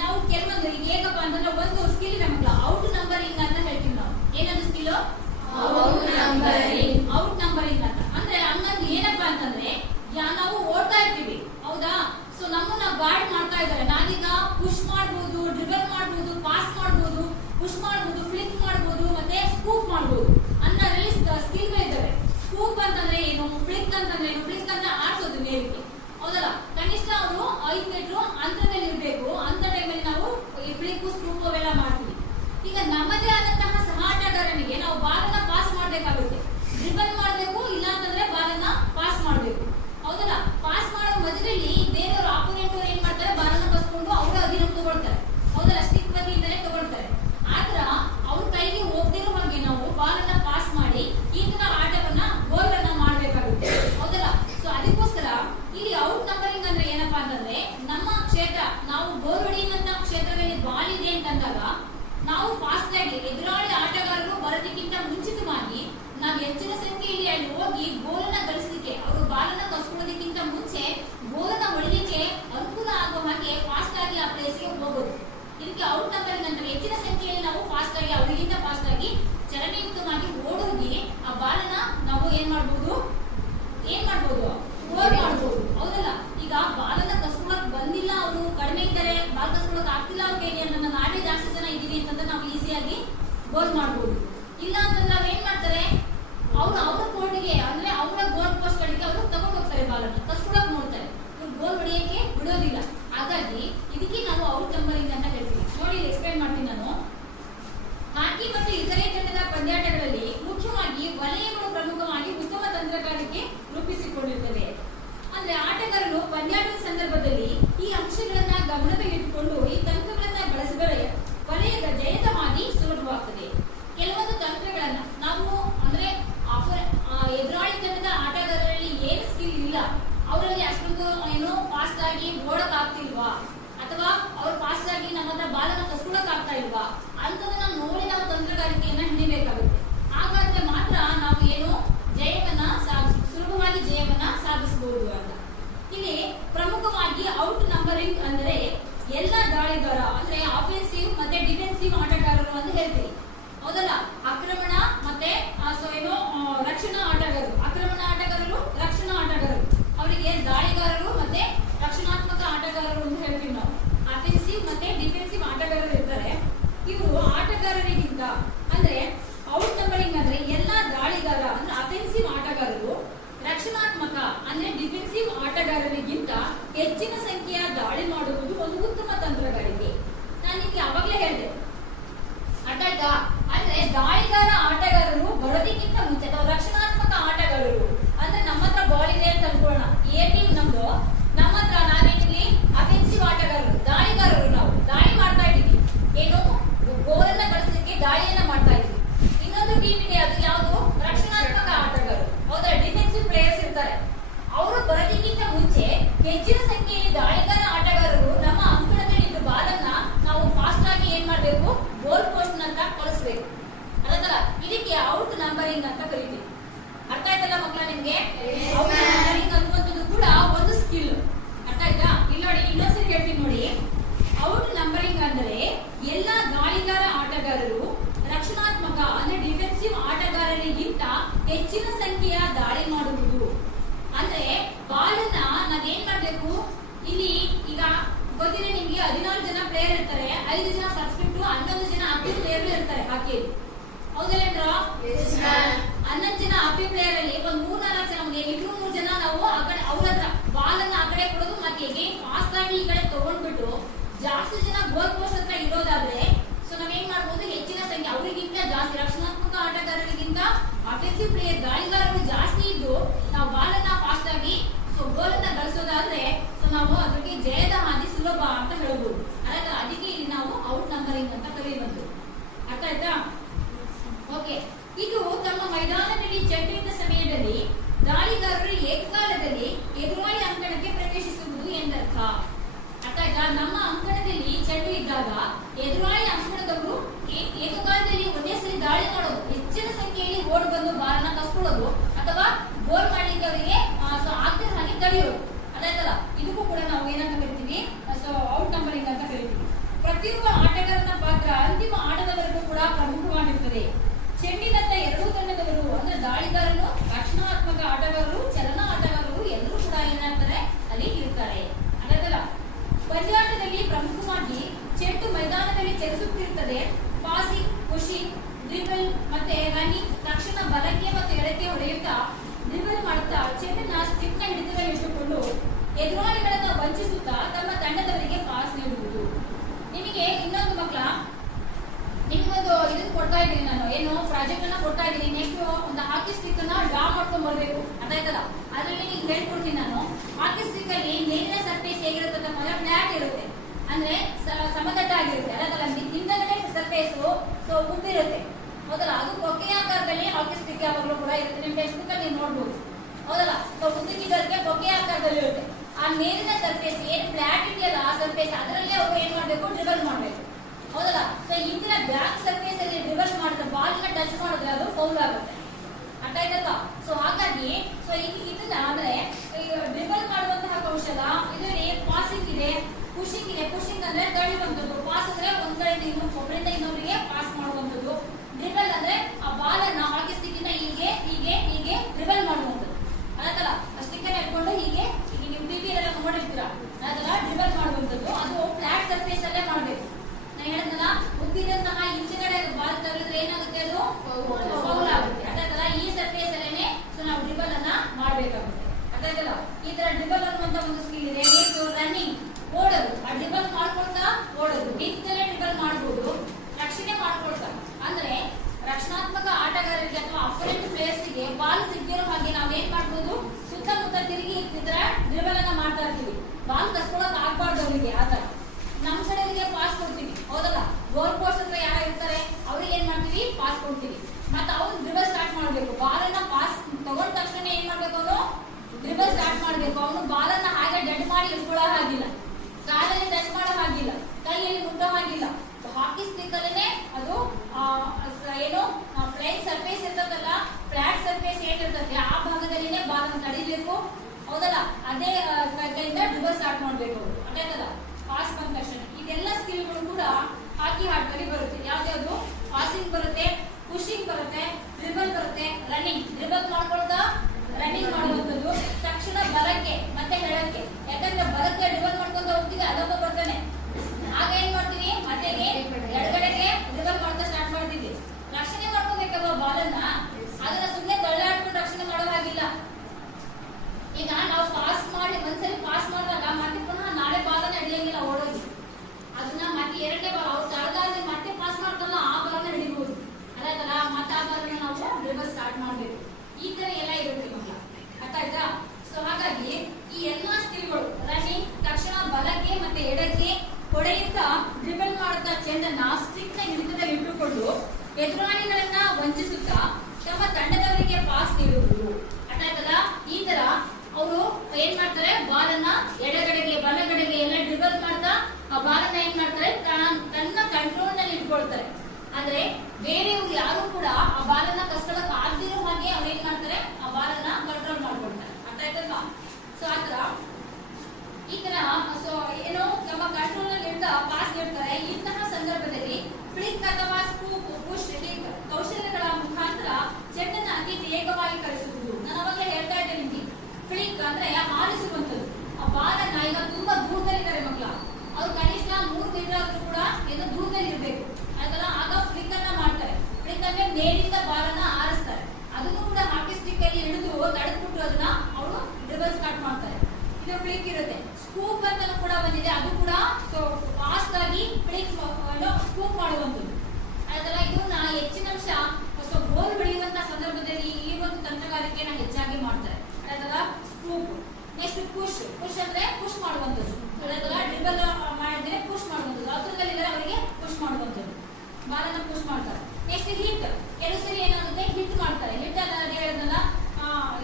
ನಾವು ಕೆಲವೊಂದು ಈಗ ಹೇಗಪ್ಪ ಅಂತಂದ್ರೆ ಒಂದು ಸ್ಕಿಲ್ ಇದೆ ಮಕ್ಕಳ, ಔಟ್ ನಂಬರಿಂಗ್ ಅಂತ ಹೇಳ್ತೀವಿ ನಾವು. ಏನದು ಸ್ಕಿಲ್? ಔಟ್ ನಂಬರಿಂಗ್ ಅಂತ. ಅಂದ್ರೆ ಹಂಗಂದ್ರೆ ಏನಪ್ಪಾ ಅಂತಂದ್ರೆ ನಾವು ಓಡ್ತಾ ಇರ್ತೀವಿ, ಹೌದಾ? ಸೊ ನಮ್ಮನ್ನ ಗಾರ್ಡ್ ಮಾಡ್ತಾ ಇದ್ದಾರೆ. ನಾನೀಗ ಪುಷ್ ಮಾಡ್ಬೋದು, ಡ್ರಿಬಲ್ ಮಾಡ್ಬೋದು, ಪಾಸ್ ಮಾಡ್ಬೋದು, ಪುಷ್ ಮಾಡ್ಬೋದು, ಫ್ಲಿಕ್ ಮಾಡ್ಬೋದು, ಮತ್ತೆ ಸ್ಕೂಪ್ ಮಾಡ್ಬೋದು ಅನ್ನೋದ್ರಲ್ಲಿ ಸ್ಕಿಲ್ಗಳಿದ್ದಾವೆ. ಸ್ಕೂಪ್ ಅಂತಂದ್ರೆ ಏನು, ಫ್ಲಿಕ್ ಅಂತಂದ್ರೆ ಏನು? ಫ್ಲಿಕ್ ಅಂತ ಆಡ್ಸೋದು ಮೇಲಕ್ಕೆ, ಹೌದಲ್ಲ? ಕನಿಷ್ಠ ಅವರು 5 ಮೀಟರ್ ಅಂತರದಲ್ಲಿ ಇರಬೇಕು. ಅಂತ ಟೈಮಲ್ಲಿ ನಾವು ಈ ಫ್ಲಿಕ್, ಸ್ಕೂಪ್ ಅವೆಲ್ಲ ಮಾಡ್ತೀವಿ. ಈಗ ನಮ್ಮದೇ ಆದಂತಹ ಸಹ ಆಟಗಾರನಿಗೆ ನಾವು ಬಾಲನ್ನ ಪಾಸ್ ಮಾಡ್ಬೇಕಾಗುತ್ತೆ, ಡ್ರಿಬಲ್ ಮಾಡ್ಬೇಕು, ಇಲ್ಲ ಅಂತಂದ್ರೆ ಬಾಲನ್ನ ಪಾಸ್ ಮಾಡ್ಬೇಕು, ಹೌದಲ್ಲ? ಪಾಸ್ ಮಾಡೋ ಮಧ್ಯದಲ್ಲಿ ಬೇರೆಯವರು ಆಪೋನೆಂಟ್ ಅವ್ರು ಏನ್ ಮಾಡ್ತಾರೆ, ಬಾಲನ್ನ ಕಸ್ಕೊಂಡು ಅವರ ಅಧೀನ ತಗೊಳ್ತಾರೆ, ಹೌದಲ್ಲ? ಸ್ಟಿಕ್ ಬದಿಯಿಂದಲೇ ತಗೊಳ್ತಾರೆ. ಆತರ ಅವ್ರ ಕೈಗೆ ಹೋಗ್ದಿರೋ ಹಾಗೆ ನಾವು ಬಾಲನ್ನ ಪಾಸ್ ಮಾಡಿ ಈ ತರ ಆಟವನ್ನ ಗೋಲ್ ಅನ್ನ ಮಾಡ್ಬೇಕಾಗುತ್ತೆ, ಹೌದಲ್ಲ? ಸೊ ಅದಕ್ಕೋಸ್ಕರ ಇಲ್ಲಿ ಔಟ್ ನಂಬರಿಂಗ್ ಅಂದ್ರೆ ಏನಪ್ಪಾ ಅಂತಂದ್ರೆ ನಮ್ಮ ಕ್ಷೇತ್ರ, ನಾವು ಗೋಲ್ ಹೊಡೆಯುವಂತ ಕ್ಷೇತ್ರದಲ್ಲಿ ಬಾಲ್ ಇದೆ ಅಂತಂದಾಗ ನಾವು ಫಾಸ್ಟ್ ಆಗಿ ಎದುರಾಳಿ ಆಟಗಾರರು ಬರೋದಕ್ಕಿಂತ ಮುಂಚಿತವಾಗಿ ನಾವು ಹೆಚ್ಚಿನ ಸಂಖ್ಯೆಯಲ್ಲಿ ಅಲ್ಲಿ ಹೋಗಿ ಗೋಲನ್ನ ಗಳಿಸಲಿಕ್ಕೆ, ಅವರು ಬಾಲನ್ನ ಕಸ್ಕೊಳ್ಳೋದಕ್ಕಿಂತ ಮುಂಚೆ ಗೋಲನ್ನ ಹೊಡೆಯಲಿಕ್ಕೆ ಅನುಕೂಲ ಆಗುವ ಹಾಗೆ ಫಾಸ್ಟ್ ಆಗಿ ಆ ಪ್ಲೇಸ್ಗೆ ಹೋಗೋದು. ಇದಕ್ಕೆ ಔಟ್ ನಂಬರಿಂಗ್ ಅಂತ. ಹೆಚ್ಚಿನ ಸಂಖ್ಯೆಯಲ್ಲಿ ನಾವು ಫಾಸ್ಟ್ ಆಗಿ, ಅವರಿಗಿಂತ ಫಾಸ್ಟ್ ಆಗಿ ಚಲನಯುಕ್ತವಾಗಿ ಓಡೋಗಿ ಆ ಬಾಲನ್ನ ನಾವು ಏನ್ ಮಾಡ್ಬೋದು ಗೋಲ್ ಮಾಡ್ಬೋದು, ಹೌದಲ್ಲ? ಈಗ ಬಾಲನ್ನ ಕಸ್ಕೊಳಕ್ ಬಂದಿಲ್ಲ, ಅವರು ಕಡಿಮೆ ಇದ್ದಾರೆ, ಬಾಲ್ ಕಸ್ಕೊಳಕ್ ಆಗ್ತಿಲ್ಲ ಅವ್ರ ಕೈಲಿ ಅನ್ನೋ ನಾವೇ ಜಾಸ್ತಿ ಜನ ಇದೀವಿ ಅಂತಂದ್ರೆ ನಾವು ಈಸಿಯಾಗಿ ಗೋಲ್ ಮಾಡ್ಬೋದು. ಇಲ್ಲ ಅಂತಂದ್ರೆ ನಾವ್ ಏನ್ ಮಾಡ್ತಾರೆ, ಅವ್ರ ಕೋರ್ಟ್ಗೆ ಅಂದ್ರೆ ಅವರ ಗೋಲ್ ಪೋಸ್ಟ್ ಕಡೆಗೆ ಅವರು ತಗೊಂಡು ಹೋಗ್ತಾರೆ, ಬಾಲನ್ನ ಕಸ್ಕೊಳಕ್ ನೋಡ್ತಾರೆ, ಇವ್ರು ಗೋಲ್ ಹೊಡೆಯಕ್ಕೆ ಬಿಡೋದಿಲ್ಲ. ಹಾಗಾಗಿ ಇದಕ್ಕೆ ನಾವು ಔಟ್ ನಂಬರಿಂಗ್ ಅಂತ ಹೇಳ್ತೀವಿ. ನೋಡಿ, ಎಕ್ಸ್ಪ್ಲೈನ್ ಮಾಡ್ತೀನಿ ನಾನು. ಹಾಕಿ ಮತ್ತು ಇತರೆ ತಂಡದ ಪಂದ್ಯಾಟಗಳಲ್ಲಿ ಮುಖ್ಯವಾಗಿ ವಲಯಗಳು ಪ್ರಮುಖವಾಗಿ ಉತ್ತಮ ತಂತ್ರಗಾರಿಕೆ ರೂಪಿಸಿಕೊಂಡಿರುತ್ತವೆ. ಅಂದ್ರೆ ಆಟಗಾರರು ಪಂದ್ಯಾಟದ ಸಂದರ್ಭದಲ್ಲಿ ಈ ಅಂಶಗಳನ್ನ ಗಮನದಲ್ಲಿಟ್ಟುಕೊಂಡು ಈ ತಂತ್ರಗಳನ್ನ ಬಳಸಿದರೆ ವಲಯದ ಜಯದ ಹಾದಿ ಸುಲಭವಾಗ್ತದೆ. ಕೆಲವೊಂದು ಹೇಳ್ತೀವಿ, ಹೌದಲ್ಲ. ಆಕ್ರಮಣ ಮತ್ತೆ ಏನು ರಕ್ಷಣಾ ಆಟಗಾರರು, ಆಕ್ರಮಣ ಆಟಗಾರರು, ರಕ್ಷಣಾ ಆಟಗಾರರು, ಅವರಿಗೆ ದಾಳಿಗಾರರು ಮತ್ತೆ ರಕ್ಷಣಾತ್ಮಕ ಆಟಗಾರರು ಅಂತ ಹೇಳ್ತೀವಿ ನಾವು. ಅಫೆನ್ಸಿವ್ ಮತ್ತೆ ಡಿಫೆನ್ಸಿವ್ ಆಟಗಾರರು ಇರ್ತಾರೆ. ಇವರು ಆಟಗಾರರಿಗಿಂತ ಅಂದ್ರೆ ಔಟ್ ನಂಬರಿಂಗ್ ಅಂದ್ರೆ ಎಲ್ಲಾ ದಾಳಿಗಾರ ಅಂದ್ರೆ ಅಫೆನ್ಸಿವ್ ಆಟಗಾರರು ರಕ್ಷಣಾತ್ಮಕ ಅಂದ್ರೆ ಡಿಫೆನ್ಸಿವ್ ಆಟಗಾರರಿಗಿಂತ ಹೆಚ್ಚಿನ ಸಂಖ್ಯೆಯ ದಾಳಿ ಮಾಡುವುದು ಒಂದು ಉತ್ತಮ ತಂತ್ರಗಾರಿಕೆ. ನಾನು ನಿಮ್ಗೆ ಅವಾಗಲೇ ಹೇಳಿದೆ, ಅರ್ಥ ಆಯ್ತಾ? ಅಂದ್ರೆ ದಾಳಿಗಾರ ಆಟಗಾರರು ಬರೋದಕ್ಕಿಂತ ಮುಂಚೆ ಅಥವಾ ರಕ್ಷಣಾತ್ಮಕ ಆಟಗಾರರು ಅಂದ್ರೆ ನಮ್ಮ ಹತ್ರ ಬಾಲ್ ಇದೆ ಅಂತ ಅನ್ಕೊಳ್ಳೋಣ, ಎ ಟೀಮ್ ನಮ್ದು, ನಮ್ಮ ಹತ್ರ ನಾವೇನಿಲ್ಲಿ ಅಫೆನ್ಸಿವ್ ಆಟಗಾರರು, ದಾಳಿಗಾರರು, ನಾವು ದಾಳಿ ಮಾಡ್ತಾ ಇದ್ದೀವಿ, ಏನು ಗೋಲನ್ನ ಗಳಿಸಲಿಕ್ಕೆ ದಾಳಿಯನ್ನ ಮಾಡ್ತಾ ಇದ್ದೀವಿ. ಇನ್ನೊಂದು ಟೀಮ್ ಇದೆ, ಅದು ಯಾವುದು ರಕ್ಷಣಾತ್ಮಕ ಆಟಗಾರರು, ಹೌದಾ, ಡಿಫೆನ್ಸಿವ್ ಪ್ಲೇಯರ್ಸ್ ಇರ್ತಾರೆ. ಅವರು ಬರೋದಕ್ಕಿಂತ ಮುಂಚೆ ಹೆಚ್ಚಿನ ಸಂಖ್ಯೆಯಲ್ಲಿ ದಾಳಿಗಾರ ಆಟಗಾರರು ನಮ್ಮ ಅಂಕಣದಲ್ಲಿ ಇದ್ದ ಬಾಲನ್ನ ನಾವು ಫಾಸ್ಟ್ ಆಗಿ ಏನ್ ಮಾಡ್ಬೇಕು, ಗೋಲ್ ಪೋಸ್ಟ್ ಅಂತ ಕಳಿಸ್ಬೇಕು. ಅದಲ್ಲ, ಇದಕ್ಕೆ ಔಟ್ ನಂಬರಿಂಗ್ ಅಂತ ಕರಿತೀವಿ. ಅರ್ಥ ಆಯ್ತಲ್ಲ ಮಕ್ಕಳ ನಿಮ್ಗೆ? ಔಟ್ ನಂಬರಿಂಗ್ ಅನ್ನುವಂಥದ್ದು ಕೂಡ ಒಂದು ಸ್ಕಿಲ್. ಅರ್ಥ ಆಯ್ತಾ? ಇಲ್ಲಿ ನೋಡಿ, ಇನ್ನೊಂದ್ಸರಿ ಹೇಳ್ತೀನಿ ನೋಡಿ. ಔಟ್ ನಂಬರಿಂಗ್ ಅಂದ್ರೆ ಎಲ್ಲಾ ದಾಳಿಗಾರ ಆಟಗಾರರು ರಕ್ಷಣಾತ್ಮಕ ಅಂದ್ರೆ ಡಿಫೆನ್ಸಿವ್ ಆಟಗಾರರಿಗಿಂತ ಹೆಚ್ಚಿನ ಸಂಖ್ಯೆಯ ದಾಳಿ ಮಾಡುವುದು. ಅಂದ್ರೆ ಬಾಲನ್ನ ನಾವೇನ್ ಮಾಡ್ಬೇಕು, ಇಲ್ಲಿ ಈಗ ಗೊತ್ತಿದೆ ನಿಮ್ಗೆ 16 ಜನ ಪ್ಲೇಯರ್ ಇರ್ತಾರೆ, 5 ಜನ ಸಬ್ಸ್ಟಿಟ್ಯೂಟ್, 11 ಜನ ಆಕ್ಟಿವ್ ಪ್ಲೇಯರ್ ಇರ್ತಾರೆ ಹಾಕಿಯಲ್ಲಿ, ಹೌದಲ್ಲೇನ್ರ? 11 ಜನ ಆಕ್ಟಿವ್ ಪ್ಲೇಯರ್ ಅಲ್ಲಿ ಒಂದ್ 3-4 ಜನ, 2-3 ಜನ ನಾವು ಆ ಕಡೆ ಅವ್ರ ಹತ್ರ ಬಾಲನ್ನ ಆ ಕಡೆ ಕೊಡೋದು, ಮತ್ತೆ ಹೇಗೆ ಫಾಸ್ಟ್ ಆಗಿ ಈ ಕಡೆ ತಗೊಂಡ್ಬಿಟ್ಟು ಜಾಸ್ತಿ ಜನ ಗೋಲ್ ಪೋಸ್ಟ್ ಹತ್ರ ಇರೋದಾದ್ರೆ ಸೊ ನಾವೇನ್ ಮಾಡ್ಬೋದು, ಹೆಚ್ಚಿನ ಸಂಖ್ಯೆ ಅವರಿಗಿಂತ ಜಾಸ್ತಿ ರಕ್ಷಣಾತ್ಮಕ ಆಟಗಾರರಿಗಿಂತ ಅಫೆನ್ಸಿವ್ ಪ್ಲೇಯರ್ ದಾಳಿಗಾರರು ಜಾಸ್ತಿ ಇದ್ದು ನಾವು ಬಾಲನ್ನ ಫಾಸ್ಟ್ ಆಗಿ ಸೊ ಗೋಲನ್ನ ಗಳಿಸೋದಾದ್ರೆ ಸೊ ನಾವು ಅದಕ್ಕೆ ಜಯದ ಹಾದಿ ಸುಲಭ ಅಂತ ಹೇಳ್ಬೋದು. ಅದಕ್ಕೆ ಇಲ್ಲಿ ನಾವು ಔಟ್ ನಂಬರಿಂಗ್ ಅಂತ ಕರೆಯುವಂಥದ್ದು. ಅರ್ಥ ಆಯ್ತಾ? ಓಕೆ. ಇದು ತಮ್ಮ ಮೈದಾನದಲ್ಲಿ ಚೆಂಡಿನ ಸಮಯದಲ್ಲಿ ದಾಳಿಗಾರರು ಏಕಕಾಲದಲ್ಲಿ ಎದುರಾಳಿ ಅಂಕಣಕ್ಕೆ ಪ್ರವೇಶಿಸುವುದು ಎಂದರ್ಥ. ಅರ್ಥ ಆಯ್ತಾ? ನಮ್ಮ ಅಂಕಣದಲ್ಲಿ ಚೆಂಡು ಇದ್ದಾಗ ಎದುರಾಳಿ ಅಂಕಣದವರು ಏಕಕಾಲದಲ್ಲಿ ಒಂದೇ ಸರಿ ದಾಳಿ ಮಾಡೋದು, ಹೆಚ್ಚಿನ ಸಂಖ್ಯೆಯಲ್ಲಿ ಓಡ್ ಬಂದು ಬಾಲನ್ನ ಕಸ್ಕೊಳ್ಳೋದು ಅಥವಾ ಗೋಲ್ ಮಾಡ್ಲಿಕ್ಕೆ ಅವರಿಗೆ ಆಗ್ತಿರ ಹಾಗೆ ತಡೆಯೋದು. ಅದಾಯ್ತಲ್ಲ, ಇದಕ್ಕೂ ಕೂಡ ನಾವು ಏನಂತ ಕರಿತೀವಿ, ಸೊ ಔಟ್ ನಂಬರಿಂಗ್ ಅಂತ ಕರಿತೀವಿ. ಪ್ರತಿಯೊಬ್ಬ ಆಟಗಾರನ ಪಾತ್ರ ಅಂತಿಮ ಆಟದವರೆಗೂ ಕೂಡ ಪ್ರಮುಖವಾಗಿರುತ್ತದೆ. ಚೆಂಡಿನಂತ ಎರಡೂ ತಂಡದವರು ಅಂದ್ರೆ ದಾಳಿಗಾರರು, ರಕ್ಷಣಾತ್ಮಕ ಆಟಗಾರರು, ಚಲನಾ ಆಟಗಾರರು ಎಲ್ಲರೂ ಕೂಡ ಏನಾಗ್ತಾರೆ ಅಲ್ಲಿ ಇರ್ತಾರೆ. ಅದಾಯ್ತಲ್ಲ, ಪಂದ್ಯಾಟದಲ್ಲಿ ಪ್ರಮುಖವಾಗಿ ಚೆಂಡು ಮೈದಾನದಲ್ಲಿ ಚಲಿಸುತ್ತಿರುತ್ತದೆ. ಪಾಸಿಂಗ್, ಪುಷಿಂಗ್, ಡ್ರಿಬಲ್ ಮತ್ತೆ ರನ್ನಿಂಗ್, ತಕ್ಷಣ ಬಲಕ್ಕೆ ಮತ್ತು ಎಡಕ್ಕೆ ಹೊಡೆಯುತ್ತಾ ಡ್ರಿಬಲ್ ಮಾಡುತ್ತಾ ಚೆಂಡನ್ನ ಸ್ಟಿಕ್ನ ಹಿಡಿತದಲ್ಲಿ ಇಟ್ಟುಕೊಂಡು ಎದುರಾಳಿಗಳನ್ನ ವಂಚಿಸುತ್ತಾ ತಮ್ಮ ತಂಡದವರಿಗೆ ಪಾಸ್ ನೀಡುವುದು. ನಿಮಗೆ ಇನ್ನೊಂದು ಮಕ್ಕಳ, ನಿಮ್ಗೊಂದು ಇದನ್ನ ಕೊಡ್ತಾ ಇದ್ದೀನಿ ನಾನು, ಏನು ಪ್ರಾಜೆಕ್ಟ್ ಅನ್ನ ಕೊಡ್ತಾ ಇದ್ದೀನಿ. ನೆಕ್ಸ್ಟ್ ಒಂದು ಹಾಕಿ ಸ್ಟಿಕ್ ಅನ್ನ ಡ್ರಾ ಮಾಡ್ಕೊಂಡ್ ಬರ್ಬೇಕು, ಅದಾಯ್ತಲ್ಲ. ಅದ್ರಲ್ಲಿ ನಿಮ್ಗೆ ಹೇಳ್ಕೊಡ್ತೀನಿ ನಾನು. ಹಾಕಿ ಸ್ಟಿಕ್ ಅಲ್ಲಿ ಮೇಲಿನ ಸರ್ಫೇಸ್ ಹೇಗಿರುತ್ತೆ ಅಂತಂದ್ರೆ ಫ್ಲಾಟ್ ಇರುತ್ತೆ, ಅಂದ್ರೆ ಸಮತಟ್ಟ ಆಗಿರುತ್ತೆ. ಅದಾಯ್ತಲ್ಲ, ಹಿಂದಗಡೆ ಸರ್ಫೇಸ್ ಸೊ ಉಬ್ಬಿರುತ್ತೆ, ಹೌದಲ್ಲ. ಅದು ಕೊಕ್ಕೆ ಆಕಾರದಲ್ಲಿ ಹಾಕಿ ಸ್ಟಿಕ್ ಯಾವಾಗಲೂ ಕೂಡ ಇರುತ್ತೆ. ನಿಮ್ ಟೆಕ್ಸ್ಟ್ ಬುಕ್ ಅಲ್ಲಿ ನೀವು ನೋಡ್ಬೋದು, ಹೌದಲ್ಲ. ಸೊ ಉದ್ದಕ್ಕಿದ್ದಕ್ಕೆ ಕೊಕ್ಕೆ ಆಕಾರದಲ್ಲಿ ಇರುತ್ತೆ. ಆ ಮೇಲಿನ ಸರ್ಫೇಸ್ ಏನ್ ಫ್ಲಾಟ್ ಇದೆಯಲ್ಲ ಆ ಸರ್ಫೇಸ್, ಅದರಲ್ಲಿ ಅವರು ಏನ್ ಮಾಡ್ಬೇಕು, ಡ್ರಿಬಲ್ ಮಾಡ್ಬೇಕು, ಹೌದಲ್ಲ. ಸೊ ಇಂದಿನ ಬ್ಯಾಕ್ ಸರ್ಫೇಸ್ ಅಲ್ಲಿ ಡ್ರಿಬಲ್ ಮಾಡಿದ್ರೆ ಬಾಲ್ನ ಟಚ್ ಮಾಡಿದ್ರೆ ಅದು ಫೌಲ್ ಆಗುತ್ತೆ. ಅರ್ಥ ಆಯ್ತಲ್ಲ? ಸೊ ಹಾಗಾಗಿ ಸೊ ಇದನ್ನ ಅಂದ್ರೆ ಡ್ರಿಬಲ್ ಮಾಡುವಂತಹ ಕೌಶಲ ಇದರಲ್ಲಿ ಪಾಸಿಂಗ್ ಇದೆ, ಪುಷಿಂಗ್ ಇದೆ. ಪುಷಿಂಗ್ ಅಂದ್ರೆ ತಳ್ಳುವಂಥದ್ದು, ಪಾಸ್ ಅಂದ್ರೆ ಒಂದ್ ಕಡೆಯಿಂದ ಒಬ್ಬರಿಂದ ಇನ್ನೊಬ್ಬರಿಗೆ ಪಾಸ್ ಮಾಡುವಂಥದ್ದು. ಡ್ರಿಬಲ್ ಅಂದ್ರೆ ಆ ಬಾಲನ್ನ ಹಾಕಿ ಸ್ಟಿಕ್ಕಿಂದ ಹೀಗೆ ಹೀಗೆ ಹೀಗೆ ಡ್ರಿಬಲ್ ಮಾಡುವಂಥದ್ದು. ಅದಲ್ಲ, ಸ್ಟಿಕ್ಕನ್ನ ಇಟ್ಕೊಂಡು ಹೀಗೆ ಈಗ ನೀವು ಟಿವಿ ಎಲ್ಲ ನೋಡಿರ್ತೀರಾ, ಅದಲ್ಲ ಡ್ರಿಬಲ್ ಮಾಡುವಂಥದ್ದು. ಅದು ಫ್ಲಾಟ್ ಸರ್ಫೇಸ್ ಅಲ್ಲೇ ಮಾಡ್ಬೇಕು. ನಾನು ಹೇಳಿದ್ನಲ್ಲ, ಉಬ್ಬಿದಂತಹ ಹಿಂಚಿನಡೆ ಬಾಲ್ ತಗಲಿದ್ರೆ ಏನಾಗುತ್ತೆ, ಅದು ಫೌಲ್ ಆಗುತ್ತೆ. ಅದಲ್ಲ, ಈ ಸರ್ಫೇಸ್ ಅಲ್ಲೇನೆ ಸೊ ನಾವು ಡ್ರಿಬಲ್ ಅನ್ನ ಮಾಡ್ಬೇಕಾಗುತ್ತೆ. ಅದಲ್ಲ, ಈ ತರ ಡ್ರಿಬಲ್ ಅನ್ನುವಂತ ಒಂದು ಸ್ಕಿಲ್ ಇದೆ. ರನ್ನಿಂಗ್, ಓಡೋದು, ಆ ಡ್ರಿಬಲ್ ಮಾಡ್ಕೊಳ್ತಾ ಓಡೋದು, ನಿಂತಲ್ಲೇ ಡ್ರಿಬಲ್ ಮಾಡ್ಬೋದು, ರಕ್ಷಣೆ ಮಾಡ್ಕೊಳ್ತಾ. ಅಂದ್ರೆ ರಕ್ಷಣಾತ್ಮಕ ಆಟಗಾರರಿಗೆ ಅಥವಾ ಅಪೋನೆಂಟ್ ಪ್ಲೇಯರ್ಸ್ ಗೆ ಬಾಲ್ ಸಿಗ್ದಿರೋ ಹಾಗೆ ನಾವೇನ್ ಮಾಡ್ಬೋದು, ಸುತ್ತಮುತ್ತ ತಿರುಗಿ ಇದ್ರ ಡ್ರಿಬಲ್ ಅನ್ನ ಮಾಡ್ತಾ ಇರ್ತೀವಿ. ಬಾಲ್ ಕಸ್ಕೊಳಕ್ ಆಗ್ಬಾರ್ದು ಅವರಿಗೆ. ಆತರ ನಮ್ ಕಡೆಗೆ ಪಾಸ್ ಕೊಡ್ತೀವಿ, ಹೌದಲ್ಲ. ಗೋಲ್ ಪೋಸ್ಟ್ ಹತ್ರ ಯಾರು ಇರ್ತಾರೆ ಅವ್ರಿಗೆ ಏನ್ ಮಾಡ್ತೀವಿ, ಪಾಸ್ ಕೊಡ್ತೀವಿ. ಮತ್ತೆ ಅವ್ರು ಡ್ರಿಬಲ್ ಸ್ಟಾರ್ಟ್ ಮಾಡ್ಬೇಕು. ಬಾಲನ್ನ ಪಾಸ್ ತಗೊಂಡ ತಕ್ಷಣ ಏನ್ ಮಾಡ್ಬೇಕು, ಅವನು ಡ್ರಿಬಲ್ ಸ್ಟಾರ್ಟ್ ಮಾಡ್ಬೇಕು. ಅವನು ಬಾಲನ್ನ ಹಾಗೆ ಡೆಡ್ ಮಾಡಿ ಇಟ್ಕೊಳ್ಳೋ ಹಾಗಿಲ್ಲ, ಕಾಲಲ್ಲಿ ಟಚ್ ಮಾಡೋ ಹಾಗಿಲ್ಲ, ಕೈಯಲ್ಲಿ ಮುಟ್ಟೋ ಹಾಗಿಲ್ಲ. ಹಾಕಿ ಸ್ಟಿಕ್ ಅಲ್ಲೇ ಅದು ಏನು ಪ್ಲೇನ್ ಸರ್ಫೇಸ್ ಇರ್ತದಲ್ಲ, ಫ್ಲಾಟ್ ಸರ್ಫೇಸ್ ಏನಿರ್ತದೆ ಆ ಭಾಗದಲ್ಲಿನೇ ಬಾಲನ್ನು ತಡಿಬೇಕು, ಹೌದಲ್ಲ. ಅದೇ ಕೈಯಿಂದ ಡ್ರಿಬಲ್ ಸ್ಟಾರ್ಟ್ ಮಾಡ್ಬೇಕು ಅವರು. ಅದಾಯ್ತಲ್ಲ, ಪಾಸ್ ಬಂದ ತಕ್ಷಣ ಇದೆಲ್ಲ ಸ್ಕಿಲ್ಗಳು ಕೂಡ ಹಾಕಿ ಆಟದಲ್ಲಿ ಬರುತ್ತೆ. ಯಾವ್ದಾದ್ರು ಸ್ಟಾರ್ಟ್ ಮಾಡಬೇಕು. ಈ ತರ ಎಲ್ಲ ಇರುತ್ತೆ ಮಕ್ಕಳ, ಅರ್ಥ ಆಯ್ತಾ? ಸೊ ಹಾಗಾಗಿ ಈ ಎಲ್ಲಾ ಸ್ಕಿಲ್ಗಳು ರನ್ನಿಂಗ್, ತಕ್ಷಣ ಬಲಕ್ಕೆ ಮತ್ತೆ ಎಡಕ್ಕೆ ಹೊಡೆಯುತ್ತಾ ಡ್ರಿಬಲ್ ಮಾಡುತ್ತಾ ಚೆಂಡನ್ನ ಸ್ಟಿಕ್ ನ ಹಿಡಿತದಲ್ಲಿ ಇಟ್ಟುಕೊಂಡು ಎದುರಾಳಿಗಳನ್ನ ವಂಚಿಸುತ್ತಾ ತಮ್ಮ ತಂಡದವರಿಗೆ ಪಾಸ್ ನೀಡುವುದು. ಅರ್ಥ ಆಯ್ತಲ್ಲ? ಈ ತರ ಅವರು ಏನ್ ಮಾಡ್ತಾರೆ, ಬಾಲನ್ನ ಎಡಗಡೆಗೆ ಬಲಗಡೆಗೆ ಎಲ್ಲ ಡ್ರಿಬಲ್ ಮಾಡ್ತಾ ಆ ಬಾಲನ್ನ ಏನ್ ಮಾಡ್ತಾರೆ, ತನ್ನ ಕಂಟ್ರೋಲ್ ನಲ್ಲಿ ಇಟ್ಕೊಳ್ತಾರೆ. ಅಂದ್ರೆ ಬೇರೆಯವ್ರು ಯಾರು ಕೂಡ ಆ ಬಾಲನ್ನ ಕಸ್ಕೊಳಕ್ ಆಗದಿರೋ ಹಾಗೆ ಅವ್ರು ಏನ್ ಮಾಡ್ತಾರೆ, ಆ ಬಾಲನ್ನ ಕಂಟ್ರೋಲ್ ಮಾಡ್ಕೊಳ್ತಾರೆ. ಅರ್ಥ ಆಯ್ತಲ್ವಾ? ಸೊ ಆತರ ಈ ತರ ಸೊ ಏನೋ ನಮ್ಮ ಕಂಟ್ರೋಲ್ ನಲ್ಲಿ ಇಡ್ತಾ ಪಾಸ್ ನೀಡ್ತಾರೆ. ಇಂತಹ ಸಂದರ್ಭದಲ್ಲಿ ಫ್ಲಿಕ್ ಅಥವಾ ಸ್ಕೂಪ್, ಪುಷ್, ಕಿಕ್ ಕೌಶಲ್ಯಗಳ ಮುಖಾಂತರ ಚೆಂಡನ್ನ ಅತಿ ವೇಗವಾಗಿ ಕಳಿಸುವುದು. ನಾನು ಅವಾಗಲೇ ಹೇಳ್ತಾ ಇದ್ದೆ ನಿಮ್ಗೆ, ಫ್ಲಿಕ್ ಅಂದ್ರೆ ಆರಿಸುವಂತದ್ದು. ಆ ಬಾಲನ್ನ ಈಗ ತುಂಬಾ ದೂರದಲ್ಲಿದ್ದಾರೆ ಮಕ್ಕಳ, ಅವ್ರು ಕನಿಷ್ಠ 3 ಮೀಟರ್ ಆದ್ರೂ ಕೂಡ ಏನೋ ದೂರದಲ್ಲಿ ಇರ್ಬೇಕು ಆಯ್ತಲ್ಲ, ಆಗ ಫ್ಲಿಕ್ ಅನ್ನ ಮಾಡ್ತಾರೆ. ಫ್ಲಿಕ್ ಅಂದ್ರೆ ಮೇಲಿಂದ ಬಾಲನ್ನ ಆರಿಸ್ತಾರೆ. ಅದನ್ನು ಕೂಡ ಹಾಕಿ ಸ್ಟಿಕ್ ಅಲ್ಲಿ ಹಿಡಿದು ತಡೆದ್ಬಿಟ್ಟು ಅದನ್ನ ಅವರು ಡ್ರಿಬಲ್ ಸ್ಟಾರ್ಟ್ ಮಾಡ್ತಾರೆ. ಇದು ಫ್ಲಿಕ್ ಇರುತ್ತೆ. ಸ್ಕೂಪ್ ಅಂತಾನು ಕೂಡ ಬಂದಿದೆ, ಅದು ಕೂಡ ಸೊ ಫಾಸ್ಟ್ ಆಗಿ ಫ್ಲಿಕ್ ಸ್ಕೂಪ್ ಮಾಡುವಂತದ್ದು ಆಯ್ತಲ್ಲ. ಇದನ್ನ ಹೆಚ್ಚಿನ ಅಂಶ ಸೊ ಗೋಲ್ ಹೊಡೆಯುವಂತ ಸಂದರ್ಭದಲ್ಲಿ ಈ ಒಂದು ತಂತ್ರಗಾರಿಕೆನ ಹೆಚ್ಚಾಗಿ ಮಾಡ್ತಾರೆ ಆಯ್ತಲ್ಲ, ಸ್ಕೂಪ್. ನೆಕ್ಸ್ಟ್ ಪುಷ್, ಪುಷ್ ಅಂದ್ರೆ ಪುಷ್ ಮಾಡುವಂತದ್ದು ಆಯ್ತಲ್ಲ, ಡ್ರಿಬಲ್ ಮಾಡಿದ್ರೆ ಪುಷ್ ಮಾಡುವಂತದ್ದು, ಹತ್ರದಲ್ಲಿದ್ದಾರೆ ಅವರಿಗೆ ಪುಷ್ ಮಾಡುವಂತದ್ದು, ಬಾಲನ್ನ ಪುಷ್ ಮಾಡ್ತಾರೆ. ನೆಕ್ಸ್ಟ್ ಹಿಟ್, ಕೆಲವು ಸರಿ ಏನಾಗುತ್ತೆ ಹಿಟ್ ಮಾಡ್ತಾರೆ. ಹಿಟ್ ಅನ್ನ ಹೇಳಿದ್ನಲ್ಲ,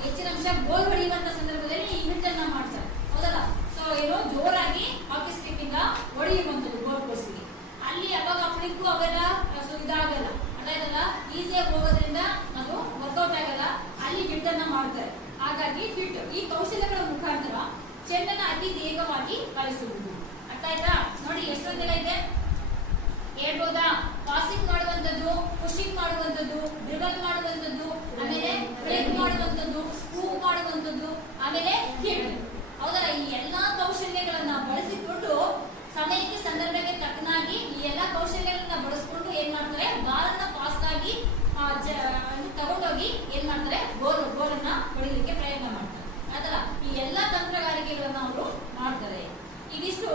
ಹೆಚ್ಚಿನ ಅಂಶ ಗೋಲ್ ಹೊಡೆಯುವಂತ ಸಂದರ್ಭದಲ್ಲಿ ಈ ಹಿಟ್ ಅನ್ನ ಮಾಡ್ತಾರೆ, ಹೌದಲ್ಲ? ಸೊ ಏನೋ ಜೋರಾಗಿ ಹಾಕಿ ಸ್ಟಿಕ್ ಇಂದ ಹೊಡೆಯುವಂತದ್ದು ಗೋಲ್ ಪೋಸ್ಟ್ಗೆ. ಅಲ್ಲಿ ಅವಾಗ ಫ್ಲಿಕ್ ಅವೆಲ್ಲ ಸೊ ಇದಾಗಲ್ಲ, ಅದಾಯ್ತಲ್ಲ, ಈಸಿಯಾಗಿ ಹೋಗೋದ್ರಿಂದ ಅದು ವರ್ಕೌಟ್ ಆಗಲ್ಲ. ಅಲ್ಲಿ ಹಿಟ್ ಅನ್ನ ಮಾಡ್ತಾರೆ. ಹಾಗಾಗಿ ಹಿಟ್ ಈ ಕೌಶಲ್ಯಗಳ ಮುಖಾಂತರ ಚೆಂಡನ್ನ ಅತಿ ವೇಗವಾಗಿ ಕಳಿಸುವುದು. ಅರ್ಥ ಆಯ್ತಾ? ನೋಡಿ ಎಷ್ಟೊಂದೆಲ್ಲ ಇದೆ ಹೇಳ್ಬೋದಾ? ಪಾಸಿಂಗ್ ಮಾಡುವಂತದ್ದು, ಪುಷಿಂಗ್ ಮಾಡುವಂತದ್ದು, ಡ್ರಿಬಲ್ ಮಾಡುವಂತದ್ದು, ಆಮೇಲೆ ಬ್ರೇಕ್ ಮಾಡುವಂತದ್ದು, ಸ್ಕೂಪ್ ಮಾಡುವಂತದ್ದು, ಆಮೇಲೆ ಹಿಟ್, ಹೌದಲ್ಲ? ಈ ಎಲ್ಲಾ ಕೌಶಲ್ಯಗಳನ್ನ ಬಳಸಿಕೊಂಡು ಸಮಯಕ್ಕೆ ಸಂದರ್ಭಕ್ಕೆ ತಕ್ಕನಾಗಿ ಈ ಎಲ್ಲಾ ಕೌಶಲ್ಯಗಳನ್ನ ಬಳಸಿಕೊಂಡು ಏನ್ ಮಾಡ್ತಾರೆ, ಬಾಲನ್ನ ಫಾಸ್ಟ್ ಆಗಿ ತಗೊಂಡೋಗಿ ಏನ್ ಮಾಡ್ತಾರೆ, ಗೋಲನ್ನ ಹೊಡಿಲಿಕ್ಕೆ ಪ್ರಯತ್ನ ಮಾಡ್ತಾರೆ ಆಯ್ತಲ್ಲ. ಈ ಎಲ್ಲಾ ತಂತ್ರಗಾರಿಕೆಗಳನ್ನ ಅವರು ಮಾಡ್ತಾರೆ. ಇದಿಷ್ಟು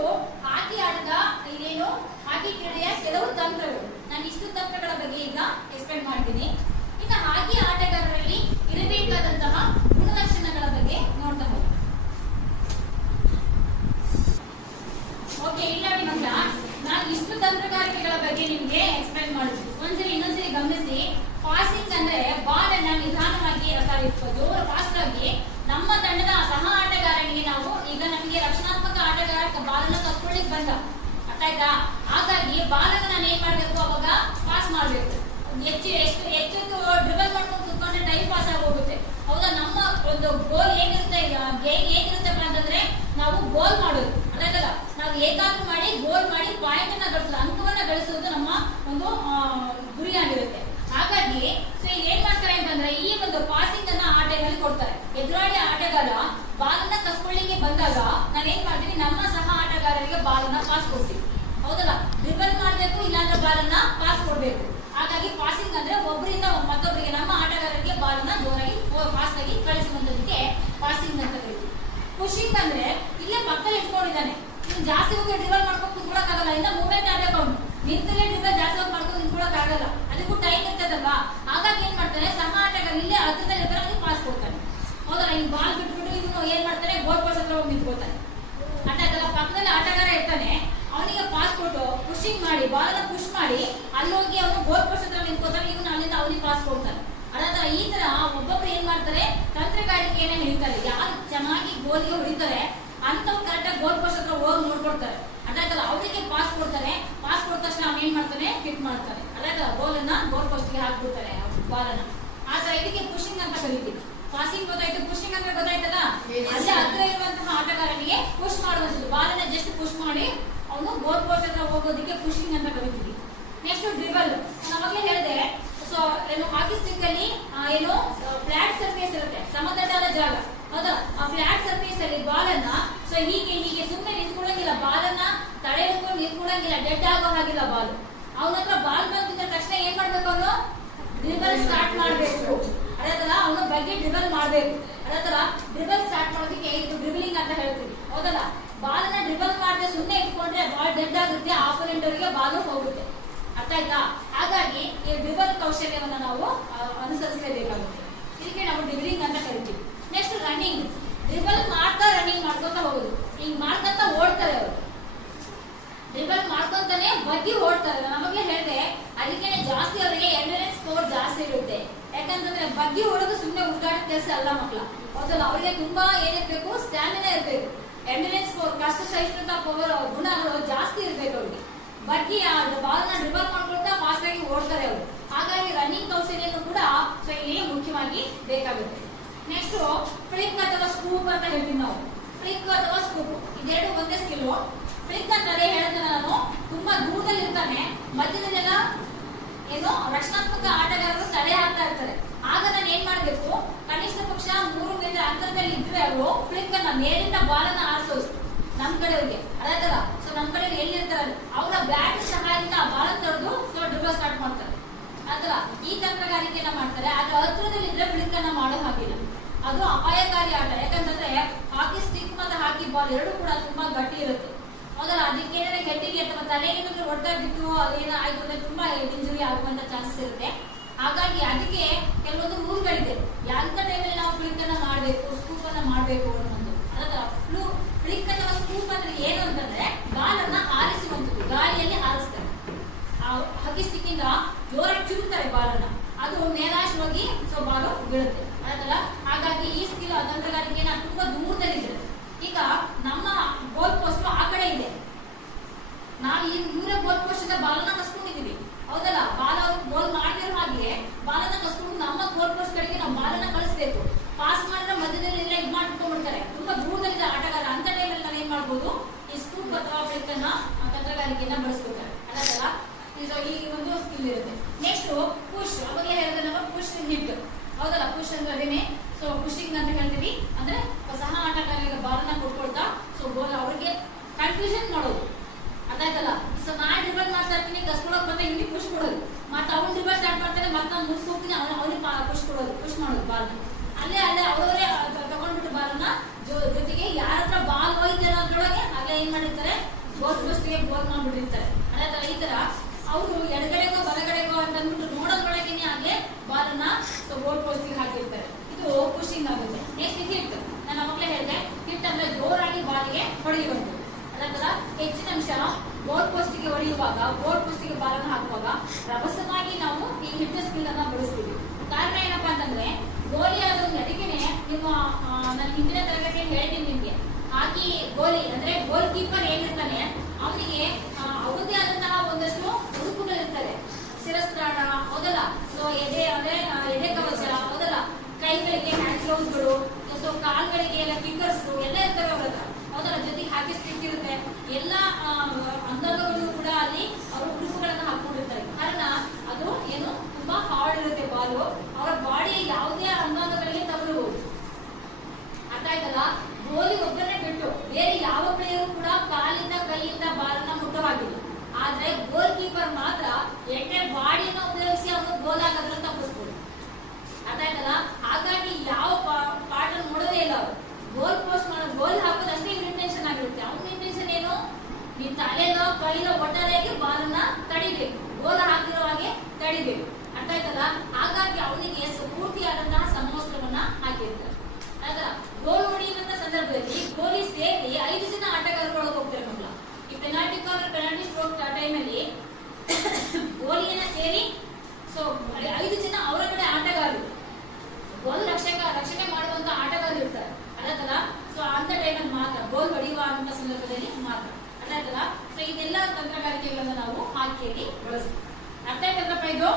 ಹಾಕಿ ಆಟದ ಇದೇನು ಹಾಕಿ ಕ್ರೀಡೆಯ ಕೆಲವು ತಂತ್ರಗಳು. ನಾನು ಇಷ್ಟು ತಂತ್ರಗಳ ಬಗ್ಗೆ ಈಗ ಎಕ್ಸ್ಪ್ಲೇನ್ ಮಾಡ್ತೀನಿ. ಇನ್ನು ಹಾಕಿ ಆಟಗಾರರಲ್ಲಿ ಇರಬೇಕಾದಂತಹ ಗುಣಲಕ್ಷಣಗಳ ಬಗ್ಗೆ ನೋಡ್ತಾ ಹೋಗೋಣ. ಓಕೆ, ಇಲ್ಲ ಮಕ್ಕಳ, ನಾನು ಇಷ್ಟು ತಂತ್ರಗಾರಿಕೆಗಳ ಬಗ್ಗೆ ನಿಮ್ಗೆ ಎಕ್ಸ್ಪ್ಲೇನ್ ಮಾಡಿದ್ವಿ. ಒಂದ್ಸರಿ ಇನ್ನೊಂದ್ಸರಿ ಗಮನಿಸಿ. ಪಾಸಿಂಗ್ ಅಂದ್ರೆ ಬಾಲನ್ನ ನಿಧಾನವಾಗಿ ಜೋರು ಫಾಸ್ಟ್ ಆಗಿ ನಮ್ಮ ತಂಡದ ಸಹ ಆಟಗಾರನಿಗೆ ನಾವು ಈಗ ನಮಗೆ ರಕ್ಷಣಾತ್ಮಕ ಆಟಗಾರ ಬಾಲನ್ನ ಕಸ್ಕೊಳ್ಳಿಕ್ ಬಂದ, ಅರ್ಥ ಆಯ್ತಾ? ಹಾಗಾಗಿ ಬಾಲನ್ನ ನಾನು ಏನ್ ಮಾಡ್ಬೇಕು, ಅವಾಗ ಪಾಸ್ ಮಾಡ್ಬೇಕು. ಹೆಚ್ಚು ಡ್ರಿಬಲ್ ಮಾಡ್ಕೊಂಡು ಕುತ್ಕೊಂಡ್ರೆ ಟೈಮ್ ಪಾಸ್ ಆಗಿ ಹೋಗುತ್ತೆ, ಹೌದಾ? ನಮ್ಮ ಒಂದು ಗೋಲ್ ಏನಿರುತ್ತೆ ಅಂತಂದ್ರೆ ನಾವು ಗೋಲ್ ಮಾಡೋದು, ಅದಾಗಲ್ಲ, ನಾವು ಏಕಾಗ್ರ ಮಾಡಿ ಗೋಲ್ ಮಾಡಿ ಪಾಯಿಂಟ್ ಅನ್ನ ಗಳಿಸೋದು, ಅಂಕವನ್ನ ಗಳಿಸೋದು ನಮ್ಮ ಒಂದು ಗುರಿಯಾಗಿರುತ್ತೆ. ಹಾಗಾಗಿ ಸೊ ಏನ್ ಮಾಡ್ತಾರೆ ಅಂತಂದ್ರೆ ಈ ಒಂದು ಪಾಸಿಂಗ್ ಅನ್ನ ಆಟದಲ್ಲಿ ಕೊಡ್ತಾರೆ. ಎದುರಾಳಿ ಆಟಗಾರ ಬಾಲನ್ನ ಕಸ್ಕೊಳ್ಳಿಕ್ಕೆ ಬಂದಾಗ ನಾವೇನ್ ಮಾಡ್ತೀವಿ, ನಮ್ಮ ಸಹ ಆಟಗಾರರಿಗೆ ಬಾಲನ್ನ ಪಾಸ್ ಕೊಡ್ತೀವಿ, ಹೌದಲ್ಲ? ಡ್ರಿಬಲ್ ಮಾಡ್ಬೇಕು, ಇಲ್ಲಾಂದ್ರೆ ಬಾಲನ್ನ ಪಾಸ್ ಕೊಡ್ಬೇಕು. ಹಾಗಾಗಿ ಪಾಸಿಂಗ್ ಅಂದ್ರೆ ಒಬ್ಬರಿಂದ ಮತ್ತೊಬ್ಬರಿಗೆ ನಮ್ಮ ಆಟಗಾರರಿಗೆ ಬಾಲನ್ನ ಜೋರಾಗಿ ಫಾಸ್ಟ್ ಆಗಿ ಕಳಿಸುವಂತದಕ್ಕೆ ಪಾಸಿಂಗ್ ಅಂತ ಕರೀತೀವಿ. ಪುಷಿಂಗ್ ಅಂದ್ರೆ ಇಲ್ಲೇ ಪಕ್ಕದಲ್ಲಿ ಇಟ್ಕೊಂಡಿದ್ದಾನೆ, ಜಾಸ್ತಿ ಹೋಗಿ ಡ್ರಿಬಲ್ ಮಾಡ್ಕೊಂಡು ನಿಂತ್ಕೊಳಕ್ ಆಗಲ್ಲ, ಇನ್ನ ಮೂವ್ಮೆಂಟ್ ಆಗಬೇಕು, ಅವನು ನಿಂತಲ್ಲೇ ಡ್ರಿಬಲ್ ಜಾಸ್ತಿ ಹೋಗಿ ಮಾಡ್ಕೊಂಡು ನಿಂತ್ಕೊಳಕ್ ಆಗಲ್ಲ, ಅದಕ್ಕೂ ಟೈಮ್ ಇರ್ತದಲ್ವಾ? ಹಾಗಾಗಿ ಏನ್ ಮಾಡ್ತಾನೆ, ಸಹ ಆಟಗಾರ ಇಲ್ಲೇ ಹತ್ರದಲ್ಲಿ ಇರ್ತಾರೆ, ಅವ್ನಿಗೆ ಪಾಸ್ ಕೊಡ್ತಾನೆ, ಹೌದಲ್ಲ? ಇನ್ ಬಾಲ್ ಬಿಟ್ಬಿಟ್ಟು ಇವನು ಏನ್ ಮಾಡ್ತಾನೆ, ಗೋಲ್ ಪೋಸ್ಟ್ ಹತ್ರ ಹೋಗಿ ನಿಂತ್ಕೊಳ್ತಾನೆ, ಅರ್ಥ ಆಯ್ತಲ್ಲ? ಪಕ್ಕದಲ್ಲಿ ಆಟಗಾರ ಇರ್ತಾನೆ, ಅವನಿಗೆ ಪಾಸ್ ಕೊಟ್ಟು ಪುಷಿಂಗ್ ಮಾಡಿ ಬಾಲನ್ನ ಪುಷ್ ಮಾಡಿ ಅಲ್ಲೋಗಿ ಅವನು ಗೋಲ್ ಪೋಸ್ಟ್ ಹತ್ರ ನಿಂತ್ಕೊತಾನೆ, ಇವನು ಅಲ್ಲಿಂದ ಅವನಿಗೆ ಪಾಸ್ ಕೊಡ್ತಾನೆ. ಅದಾದ ಈ ತರ ಒಬ್ಬೊಬ್ರು ಏನ್ ಮಾಡ್ತಾರೆ, ತಂತ್ರಗಾರಿಕೆಯನ್ನ ಹಿಡಿತಾರೆ. ಯಾರು ಚೆನ್ನಾಗಿ ಗೋಲ್ಗೆ ಹೊಡಿತಾರೆ ಅಂತವ್ರು ಕರೆಕ್ಟಾಗಿ ಗೋಲ್ ಪೋಸ್ಟ್ ಹತ್ರ ಹೋಗಿ ನೋಡ್ಕೊಡ್ತಾರೆ, ಅದಾಯ್ತಲ್ಲ? ಅವರಿಗೆ ಪಾಸ್ ಕೊಡ್ತಾರೆ. ಪಾಸ್ ಕೊಟ್ಟ ತಕ್ಷಣ ಅವ್ನು ಏನ್ ಮಾಡ್ತಾನೆ, ಹಿಟ್ ಮಾಡ್ತಾನೆ, ಅದಾಯ್ತಲ್ಲ? ಗೋಲ್ ಪೋಸ್ಟ್ಗೆ ಹಾಕ್ಬಿಡ್ತಾರೆ ಬಾಲನ್ನ. ಆತರ ಇದಕ್ಕೆ ಪುಷಿಂಗ್ ಅಂತ ಕರಿತೀವಿ. ಪಾಸಿಂಗ್ ಗೊತ್ತಾಯ್ತು, ಪುಷಿಂಗ್ ಅಂದ್ರೆ ಗೊತ್ತಾಯ್ತಲ್ಲ? ಅಲ್ಲೇ ಹತ್ರ ಇರುವಂತಹ ಆಟಗಾರನಿಗೆ ಪುಷ್ ಮಾಡುವಂಥದ್ದು, ಬಾಲನ್ನ ಜಸ್ಟ್ ಪುಷ್ ಮಾಡಿ ಅವನು ಗೋಲ್ ಪೋಸ್ಟ್ ಹತ್ರ ಹೋಗೋದಕ್ಕೆ ಪುಷಿಂಗ್ ಅಂತ ಕರಿತೀವಿ. ನೆಕ್ಸ್ಟ್ ಡ್ರಿಬಲ್, ನಾವಾಗಲೇ ಹೇಳಿದೆ. ಸೊ ಏನು ಹಾಕಿ ಸ್ಟಿಕ್ ಅಲ್ಲಿ ಏನು ಫ್ಲಾಟ್ ಸರ್ಫೇಸ್ ಇರುತ್ತೆ, ಸಮತಟ್ಟಾದ ಜಾಗ, ಹೌದಾ? ಆ ಫ್ಲಾಟ್ ಸರ್ಫೇಸ್ ಅಲ್ಲಿ ಬಾಲನ್ನ ಸೊ ಹೀಗೆ ಸುಮ್ಮನೆ ನಿಂತ್ಕೊಳ್ಳಂಗಿಲ್ಲ, ಬಾಲನ್ನ ತಡೆ ಹಿಡ್ಕೊಂಡು ನಿಂತ್ಕೊಳ್ಳಂಗಿಲ್ಲ, ಡೆಡ್ ಆಗೋ ಹಾಗಿಲ್ಲ ಬಾಲ್. ಅವನ ಹತ್ರ ಬಾಲ್ ಬಂದಿದ್ದ ತಕ್ಷಣ ಏನ್ ಮಾಡ್ಬೇಕು, ಅವನು ಡ್ರಿಬಲ್ ಸ್ಟಾರ್ಟ್ ಮಾಡ್ಬೇಕು, ಅದಾಯ್ತಲ್ಲ? ಅವನ ಬಗ್ಗೆ ಡ್ರಿಬಲ್ ಮಾಡ್ಬೇಕು, ಅದಾಯ್ತಲ್ಲ? ಡ್ರಿಬಲ್ ಸ್ಟಾರ್ಟ್ ಮಾಡೋದಕ್ಕೆ ಇದು ಡ್ರಿಬಲಿಂಗ್ ಅಂತ ಹೇಳ್ತೀವಿ, ಹೌದಲ್ಲ? ಬಾಲನ್ನ ಡ್ರಿಬಲ್ ಮಾಡದೆ ಸುಮ್ಮನೆ ಇಟ್ಕೊಂಡ್ರೆ ಬಾಲ್ ಡೆಡ್ ಆಗುತ್ತೆ, ಆಪೋನೆಂಟ್ ಅವರಿಗೆ ಬಾಲ್ ಹೋಗುತ್ತೆ, ಅರ್ಥ ಆಯ್ತಾ? ಹಾಗಾಗಿ ಈ ಡ್ರಿಬಲ್ ಕೌಶಲ್ಯವನ್ನ ನಾವು ಅನುಸರಿಸಲೇಬೇಕಾಗುತ್ತೆ. ಇದಕ್ಕೆ ನಾವು ಡ್ರಿಬಲಿಂಗ್ ಅಂತ ಕರಿತೀವಿ. Next running. ಡ್ರಿಬಲ್ ಮಾಡ್ತಾ ರನ್ನಿಂಗ್ ಮಾಡ್ಕೊಂತ ಹೋಗುದು. ಹಿಂಗ್ ಮಾಡ್ಕೊಂತ ಓಡ್ತಾರೆ ಅವರು. ಡ್ರಿಬಲ್ ಮಾಡ್ಕೊಂತಾನೆ ಬಗ್ಗಿ ಓಡ್ತಾರೆ. ನಮಗ್ಲೇ ಹೇಳಿದೆ, ಅದಕ್ಕೆ ಜಾಸ್ತಿ ಅವರಿಗೆ ಎಂಡ್ಯೂರೆನ್ಸ್ ಪವರ್ ಜಾಸ್ತಿ ಇರುತ್ತೆ. ಯಾಕಂತಂದ್ರೆ ಬಗ್ಗಿ ಓಡೋದು ಸುಮ್ಮನೆ ಉದ್ಘಾಟ ಕೆಲಸ ಅಲ್ಲ ಮಕ್ಕಳ. ಹೌದಲ್ಲ, ಅವರಿಗೆ ತುಂಬಾ ಏನಿರ್ಬೇಕು, ಸ್ಟ್ಯಾಮಿನಾ ಇರ್ಬೇಕು. ಎಂಡ್ಯೂರೆನ್ಸ್ ಪವರ್, ಕಷ್ಟ ಸಹಿಷ್ಣುತಾ ಪವರ್ ಗುಣಗಳು ಜಾಸ್ತಿ ಇರ್ಬೇಕು ಅವ್ರಿಗೆ. ಬಗ್ಗಿ ಆ ಬಾಲ್ನ ಡ್ರಿಬಲ್ ಮಾಡ್ಕೊಳ್ತಾ ಫಾಸ್ಟ್ ಆಗಿ ಓಡ್ತಾರೆ ಅವರು. ಹಾಗಾಗಿ ರನ್ನಿಂಗ್ ಕೌಶಲ್ಯನೂ ಕೂಡ ಇಲ್ಲಿ ಮುಖ್ಯವಾಗಿ ಬೇಕಾಗುತ್ತೆ. ನೆಕ್ಸ್ಟ್ ಫ್ಲಿಕ್ ಅಥವಾ ಸ್ಕೂಪ್ ಅಂತ ಹೇಳ್ತೀವಿ ನಾವು. ಫ್ಲಿಕ್ ಅಥವಾ ಸ್ಕೂಪ್ ಇದೆರಡು ಒಂದೇ ಸ್ಕಿಲ್. ಫ್ಲಿಕ್ ಅಂತಂದ್ರೆ ಹೇಳಿದ್ರೆ ನಾನು ತುಂಬಾ ದೂರದಲ್ಲಿ ಇರ್ತಾನೆ, ಮಧ್ಯದಲ್ಲೆಲ್ಲ ಏನು ರಕ್ಷಣಾತ್ಮಕ ಆಟಗಾರರು ತಡೆ ಹಾಕ್ತಾ ಇರ್ತಾರೆ. ಆಗ ನಾನು ಏನ್ ಮಾಡ್ಬೇಕು, ಕನಿಷ್ಠ ಪಕ್ಷ 3 ಮೀಟರ್ ಅಂತರದಲ್ಲಿ ಇದ್ರೆ ಅವರು ಫ್ಲಿಕ್ ಅನ್ನ ಮೇಲಿಂದ ಬಾಲನ್ನ ಆರಿಸೋದು ನಮ್ ಕಡೆಯವರಿಗೆ. ಅದೇ ತರ ಸೊ ನಮ್ ಕಡೆ ಎಲ್ಲಿ ಇರ್ತಾರೆ ಅವರ ಬ್ಯಾಟ್ ಸಹಾಯದಿಂದ ಆ ಬಾಲ್ ತಡೆದು ಸೊ ಡ್ರಿಬಲ್ ಸ್ಟಾರ್ಟ್ ಮಾಡ್ತಾರೆ. ಅಥವಾ ಈ ತಂತ್ರಗಾರಿಕೆಯನ್ನ ಮಾಡ್ತಾರೆ. ಆದ್ರೆ ಹತ್ರದಲ್ಲಿ ಇದ್ರೆ ಫ್ಲಿಕ್ ಅನ್ನ ಮಾಡೋ ಹಾಗಿಲ್ಲ. ಅದು ಅಪಾಯಕಾರಿ ಆಟ. ಯಾಕಂತಂದ್ರೆ ಹಾಕಿ ಸ್ಟಿಕ್ ಮತ್ತೆ ಹಾಕಿ ಬಾಲ್ ಎರಡು ಕೂಡ ತುಂಬಾ ಗಟ್ಟಿ ಇರುತ್ತೆ. ಹೌದಲ್ಲ, ಅದಕ್ಕೆ ಏನಾದ್ರೆ ಹೆಡ್ಡಿಗೆ ಅಥವಾ ತಲೆಗೆ ಏನಾದ್ರು ಹೊಡೆತ ಬಿದ್ದು ಅದೇನೋ ಆಯ್ತು ಅಂದ್ರೆ ತುಂಬಾ ಇಂಜುರಿ ಆಗುವಂತ ಚಾನ್ಸಸ್ ಇರುತ್ತೆ. ಹಾಗಾಗಿ ಅದಕ್ಕೆ ಕೆಲವೊಂದು ರೂಲ್ಗಳಿದೆ. ಯಾವ ಟೈಮಲ್ಲಿ ನಾವು ಫ್ಲಿಕ್ ಅನ್ನ ಮಾಡಬೇಕು, ಸ್ಕೂಪ್ ಅನ್ನ ಮಾಡಬೇಕು ಅನ್ನೋದು. ಅದರ ಫ್ಲಿಕ್ ಅಥವಾ ಸ್ಕೂಪ್ ಅಂದ್ರೆ ಏನು ಅಂತಂದ್ರೆ ಬಾಲನ್ನ ಹಾರಿಸುವಂತದ್ದು. ಗಾಳಿಯಲ್ಲಿ ಹಾರಿಸ್ತಾರೆ. ಹಾಕಿ ಸ್ಟಿಕ್ ಇಂದ ಜೋರಾಗಿ ಚುಮ್ತಾರೆ ಬಾಲನ್ನ. ಅದು ಮೇಲಾಶ್ ಹೋಗಿ ಸೊ ಬಾಲು ಬೀಳುತ್ತೆ. ಅದಲ್ಲ, ಹಾಗಾಗಿ ಈ ಸ್ಕಿಲ್ ತಂತ್ರಗಾರಿಕೆನ ತುಂಬಾ ದೂರದಲ್ಲಿದೆ. ಈಗ ನಮ್ಮ ಗೋಲ್ ಪೋಸ್ಟ್ ಆ ಕಡೆ ಇದೆ. ನಾವು ಇವರೇ ಗೋಲ್ ಪೋಸ್ಟ್ ಇಂದ ಬಾಲನ್ನ ಕಸ್ಕೊಂಡಿದೀವಿ. ಹೌದಲ್ಲ, ಬಾಲ ಗೋಲ್ ಮಾಡಿರೋ ಹಾಗೆ ಬಾಲನ್ನ ಕಸ್ಕೊಂಡು ನಮ್ಮ ಗೋಲ್ ಪೋಸ್ಟ್ ಕಡೆಗೆ ನಾವು ಬಾಲನ್ನ ಕಳಿಸ್ಬೇಕು. ಪಾಸ್ ಮಾಡಿದ್ರೆ ಮಧ್ಯದಲ್ಲಿ ಎಲ್ಲ ಇದು ಮಾಡ್ಕೊಂಡ್ಬಿಡ್ತಾರೆ. ತುಂಬಾ ದೂರದಲ್ಲಿದ್ದ ಆಟಗಾರ. ಅಂತ ಟೈಮಲ್ಲಿ ನಾವು ಏನ್ ಮಾಡ್ಬೋದು, ಈ ಸ್ಕೂಪ್ ಅಥವಾ ಫ್ಲಿಕ್ ಅನ್ನ ತಂತ್ರಗಾರಿಕೆಯನ್ನ ಬಳಸ್ಕೊತಾರೆ. ಅದಲ್ಲ, ಈ ಒಂದು ಸ್ಕಿಲ್ ಇರುತ್ತೆ. Next push. ಅವಾಗಲೇ ಹೇಳಿದ್ರೆ ನಾವು ಪುಷ್ ಹಿಟ್. ಹೌದಲ್ಲ, ಪುಷ್ ಅಂದ್ರೆ ಅದೇನೆ. ಸೊ ಪುಷಿಂಗ್ ಅಂತ ಹೇಳ್ತೀವಿ. ಅಂದ್ರೆ ಸಹ ಆಟಗಾರರಿಗೆ ಬಾಲನ್ನ ಕೊಟ್ಕೊಳ್ತಾ ಸೊ ಗೋಲ್ ಅವ್ರಿಗೆ ಕನ್ಫ್ಯೂಷನ್ ಮಾಡೋದು. ಅದಾಯ್ತಲ್ಲ. ಸೊ ನಾನ್ ಡ್ರಿಬಲ್ ಮಾಡ್ತಾ ಇರ್ತೀನಿ, ಕಸ್ಕೊಳಕ್ ಬಂದ್ರೆ ಇಲ್ಲಿ ಪುಷ್ ಕೊಡೋದು. ಮತ್ತೆ ಅವ್ನು ಡ್ರಿಬಲ್ ಸ್ಟಾರ್ಟ್ ಮಾಡ್ತಾನೆ, ಮತ್ತೆ ನಾನು ಮುಗಿಸ್ ಹೋಗ್ತೀನಿ, ಅವ್ನಿಗೆ ಪುಷ್ ಕೊಡೋದು, ಪುಷ್ ಮಾಡೋದು ಬಾಲ್ನ. ಅಲ್ಲೇ ಅವರವರೇ ತಗೊಂಡ್ಬಿಟ್ಟು ಬಾಲನ್ನ ಜೊತೆಗೆ ಯಾರ ಹತ್ರ ಬಾಲ್ ಹೋಯ್ತಾರೆ ಅನ್ನೋದ್ರೊಳಗೆ ಅಲ್ಲೇ ಏನ್ ಮಾಡಿರ್ತಾರೆ, ಗೋಲ್ ಪೋಸ್ಟ್ಗೆ ಗೋಲ್ ಮಾಡ್ಬಿಟ್ಟಿರ್ತಾರೆ. ಅದೇ ತರ ಈ ತರ ಅವರು ಎಡಗಡೆಗೋ ಬಲಗಡೆಗೋ ಅಂತ ಅಂದ್ಬಿಟ್ಟು ನೋಡೋದ್ರೊಳಗೇನೆ ಅಲ್ಲೇ ಬಾಲನ್ನ ಗೋಲ್ ಪೋಸ್ಟ್ಗೆ ಹಾಕಿರ್ತಾರೆ. ಇದು ಪುಷಿಂಗ್ ಆಗುತ್ತೆ. Next hit. ನಾನು ಮಕ್ಕಳೇ ಹೇಳಿದೆ, ಹಿಟ್ ಅಂದ್ರೆ ಜೋರಾಗಿ ಬಾಲಿಗೆ ಹೊಡೆಯುವಂಥದ್ದು. ಅದೇ ತರ ಹೆಚ್ಚಿನ ಅಂಶ ಗೋಲ್ ಪೋಸ್ಟ್ಗೆ ಹೊಡೆಯುವಾಗ, ಗೋಲ್ ಪೋಸ್ಟ್ಗೆ ಬಾಲನ್ನು ಹಾಕುವಾಗ ರಭಸವಾಗಿ ನಾವು ಈ ಹಿಟ್ ಸ್ಕಿಲ್ ಅನ್ನ ಬಳಸ್ತೀವಿ. ಕಾರಣ ಏನಪ್ಪಾ ಅಂತಂದ್ರೆ ಗೋಲಿ ಆದೊಂದು ಅದಕ್ಕೇನೆ ನಿಮ್ಮ ನನ್ನ ಹಿಂದಿನ ತರಗತಿಯಲ್ಲಿ ಹೇಳ್ತೀನಿ ನಿಮ್ಗೆ. ಹಾಕಿ ಗೋಲಿ ಅಂದ್ರೆ ಗೋಲ್ ಕೀಪರ್ ಏನಿರ್ತಾನೆ ಅವನಿಗೆ ಅವರದೇ ಆದಂತಹ ಒಂದಷ್ಟು ಉಡುಪುಗಳಿರ್ತದೆ. ಶಿರಸ್ತ್ರಾಣ, ಹೌದಲ್ಲ, ಸೊ ಎದೆ ಕವಚ, ಹೌದಲ್ಲ, ಕೈಗಳಿಗೆ ಹ್ಯಾಂಡ್ ಗ್ಲೌಸ್ಗಳು, ಸೊ ಕಾಲ್ಗಳಿಗೆ ಎಲ್ಲ ಕಿಕ್ಕರ್ಸ್ ಎಲ್ಲ ಇರ್ತವೆ ಅವ್ರ ಹತ್ರ. ಹೌದಲ್ಲ, ಜೊತೆಗೆ ಹಾಕಿ ಸ್ಟಿಕ್ ಇರುತ್ತೆ. ಎಲ್ಲ ಅಂಗಗಳು ಕೂಡ ಅಲ್ಲಿ ಅವರು ಉಡುಪುಗಳನ್ನ ಹಾಕೊಂಡಿರ್ತಾರೆ. ಕಾರಣ ಅದು ಏನು ತುಂಬಾ ಹಾರ್ಡ್ ಇರುತ್ತೆ ಬಾಲು. ಅವರ ಬಾಡಿ ಯಾವುದೇ ಅಂಗಾಂಗಗಳಿಗೆ ತಗಲಬಹುದು. ಅರ್ಥ ಆಯ್ತಲ್ಲ. ಗೋಲಿ ಒಬ್ಬರನ್ನೇ ಬಿಟ್ಟು ಬೇರೆ ಯಾವ ಪ್ಲೇಯರು ಕೂಡ ಕಾಲಿಂದ ಕೈಯಿಂದ ಬಾಲನ್ನ ಮುಟ್ಟವಾಗಿಲ್ಲ. ಆದ್ರೆ ಗೋಲ್ ಕೀಪರ್ ಮಾತ್ರ ಎಂಟೆ ಬಾಡಿಯನ್ನು ಉಪಯೋಗಿಸಿ ಅವನು ಗೋಲ್ ಆಗೋದ್ರಲ್ಲಿ ತಪ್ಪಿಸ್ಬೋದು. ಅರ್ಥ ಆಯ್ತಲ್ಲ. ಹಾಗಾಗಿ ಯಾವ ಪಾರ್ಟ್ ನೋಡೋದೇ ಇಲ್ಲ ಅವರು. ಗೋಲ್ ಪೋಸ್ಟ್ ಮಾಡೋದು, ಗೋಲ್ ಹಾಕೋದು ಅಷ್ಟೇ ಇವ್ರ ಇಂಟೆನ್ಷನ್ ಆಗಿರುತ್ತೆ. ಅವನ ಇಂಟೆನ್ಷನ್ ಏನು, ನಿನ್ ತಲೆನೋ ಕೈಲೋ ಒಟ್ಟಾರೆಯಾಗಿ ಬಾಲನ್ನ ತಡಿಬೇಕು, ಗೋಲ್ ಹಾಕಿರೋ ಹಾಗೆ ತಡಿಬೇಕು. ಅರ್ಥ ಆಯ್ತಲ್ಲ. ಹಾಗಾಗಿ ಅವನಿಗೆ ಪೂರ್ತಿಯಾದಂತಹ ಸಮವಸ್ತ್ರವನ್ನ ಹಾಕಿರ್ತಾರೆ. ಆಯ್ತಾ, ಗೋಲ್ ಹೊಡೆಯುವಂತ ಸಂದರ್ಭದಲ್ಲಿ ಗೋಲಿ ಸೇರಿ 5 ಜನ ಆಟಗಾರರು ಹೋಗ್ತಾರೆ ಮಕ್ಕಳ. ಈ ಪೆನಾಲ್ಟಿ ಕಾರ್ನರ್, ಪೆನಾಲ್ಟಿ ಸ್ಟ್ರೋಕ್ ಟೈಮಲ್ಲಿ ಗೋಲಿಯನ್ನ ಸೇರಿ ಸೊ 5 ಜನ ಅವರ ಕಡೆ ಆಟಗಾರರು, ಗೋಲ್ ರಕ್ಷಣೆ ಮಾಡುವಂತ ಆಟಗಾರರು ಇರ್ತಾರೆ. ಅದಾಯ್ತಲ್ಲ. ಸೊ ಅಂತ ಟೈಮಲ್ಲಿ ಮಾತ್ರ ಗೋಲ್ ಹೊಡೆಯುವ ಅಂತ ಸಂದರ್ಭದಲ್ಲಿ ಮಾತ್ರ. ಅದಾಯ್ತಲ್ಲ. ಸೊ ಇದೆಲ್ಲ ತಂತ್ರಗಾರಿಕೆಗಳನ್ನ ನಾವು ಹಾಕಿಯಲ್ಲಿ ಬಳಸ್ತೀವಿ. ಅರ್ಥ ಆಯ್ತಲ್ಲಪ್ಪ ಇದು?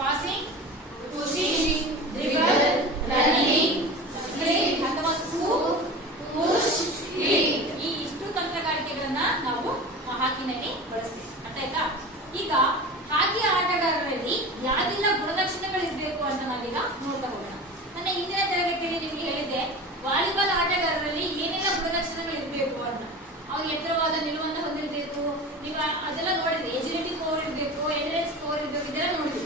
Passing, pushing, dribble, running, sprint ಅಥವಾ ಸ್ಕೂಪ್, ಪುಷ್, ಹಿಟ್, ಈ ಇಷ್ಟು ತಂತ್ರಗಾರಿಕೆಗಳನ್ನ ನಾವು ಹಾಕಿನಲ್ಲಿ ಬಳಸ್ತೀವಿ. ಅರ್ಥ ಆಯ್ತಾ? ಈಗ ಹಾಕಿ ಆಟಗಾರರಲ್ಲಿ ಯಾವೆಲ್ಲ ಗುಣಲಕ್ಷಣಗಳು ಇರಬೇಕು ಅಂತ ನಾವೀಗ ನೋಡ್ತಾ ಹೋಗೋಣ. ನನ್ನ ಹಿಂದಿನ ತರಗತಿಯಲ್ಲಿ ನಿಮ್ಗೆ ಹೇಳಿದ್ದೆ ವಾಲಿಬಾಲ್ ಆಟಗಾರರಲ್ಲಿ ಏನೆಲ್ಲ ಗುಣಲಕ್ಷಣಗಳು ಇರಬೇಕು ಅಂತ. ಅವ್ರು ಎತ್ತರವಾದ ನಿಲುವನ್ನು ಹೊಂದಿರಬೇಕು. ನೀವು ಅದೆಲ್ಲ ನೋಡಿದ್ರೆ ಎಜಿಲಿಟಿ ಪವರ್ ಇರಬೇಕು, ಎಂಡ್ಯೂರೆನ್ಸ್ ಪವರ್ ಇರಬೇಕು, ಇದೆಲ್ಲ ನೋಡಿದ್ವಿ.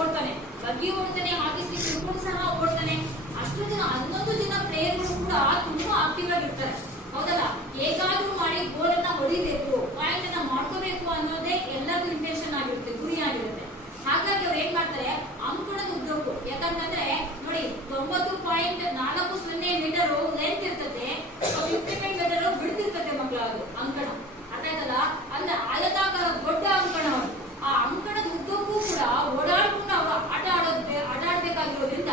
ಓಡ್ತಾನೆ, ಬಗ್ಗಿ ಓಡ್ತಾನೆ, ಹಾಕಿ ಸ್ಟಿಕ್ ಹಿಡ್ಕೊಂಡು ಸಹ ಓಡ್ತಾನೆ. ಅಷ್ಟು ಜನ 11 ಜನ ಪ್ಲೇಯರ್ಗಳು ಕೂಡ ತುಂಬಾ ಆಕ್ಟಿವ್ ಆಗಿರ್ತಾರೆ, ಹೌದಲ್ಲ. ಹೇಗಾದ್ರೂ ಮಾಡಿ ಗೋಲ್ ಅನ್ನ ಹೊಡಿಬೇಕು, ಪಾಯಿಂಟ್ ಅನ್ನ ಮಾಡ್ಕೋಬೇಕು ಅನ್ನೋದೇ ಎಲ್ಲರಿಗೂ ಇಂಟೆನ್ಷನ್ ಆಗಿರುತ್ತೆ, ಗುರಿ ಆಗಿರುತ್ತೆ. ಹಾಗಾಗಿ ಅವ್ರು ಏನ್ ಮಾಡ್ತಾರೆ, ಅಂಕಣದ ಉದ್ದಕ್ಕೂ, ಯಾಕಂತಂದ್ರೆ ನೋಡಿ 90.40 ಮೀಟರ್ ಲೆಂತ್ ಇರ್ತದೆ, 55 ಮೀಟರ್ ಬಿಡ್ತಿರ್ತದೆ ಮಕ್ಕಳ ಅದು ಅಂಕಣ, ಅರ್ಥಾಯ್ತಲ್ಲ. ಅಂದ್ರೆ ಆಯತಾಕಾರ ದೊಡ್ಡ ಅಂಕಣ ಅದು. ಆ ಅಂಕಣದ ಉದ್ದಕ್ಕೂ ಕೂಡ ಓಡಾಡ್ಕೊಂಡು ಅವರು ಆಟ ಆಡಬೇಕಾಗಿರೋದ್ರಿಂದ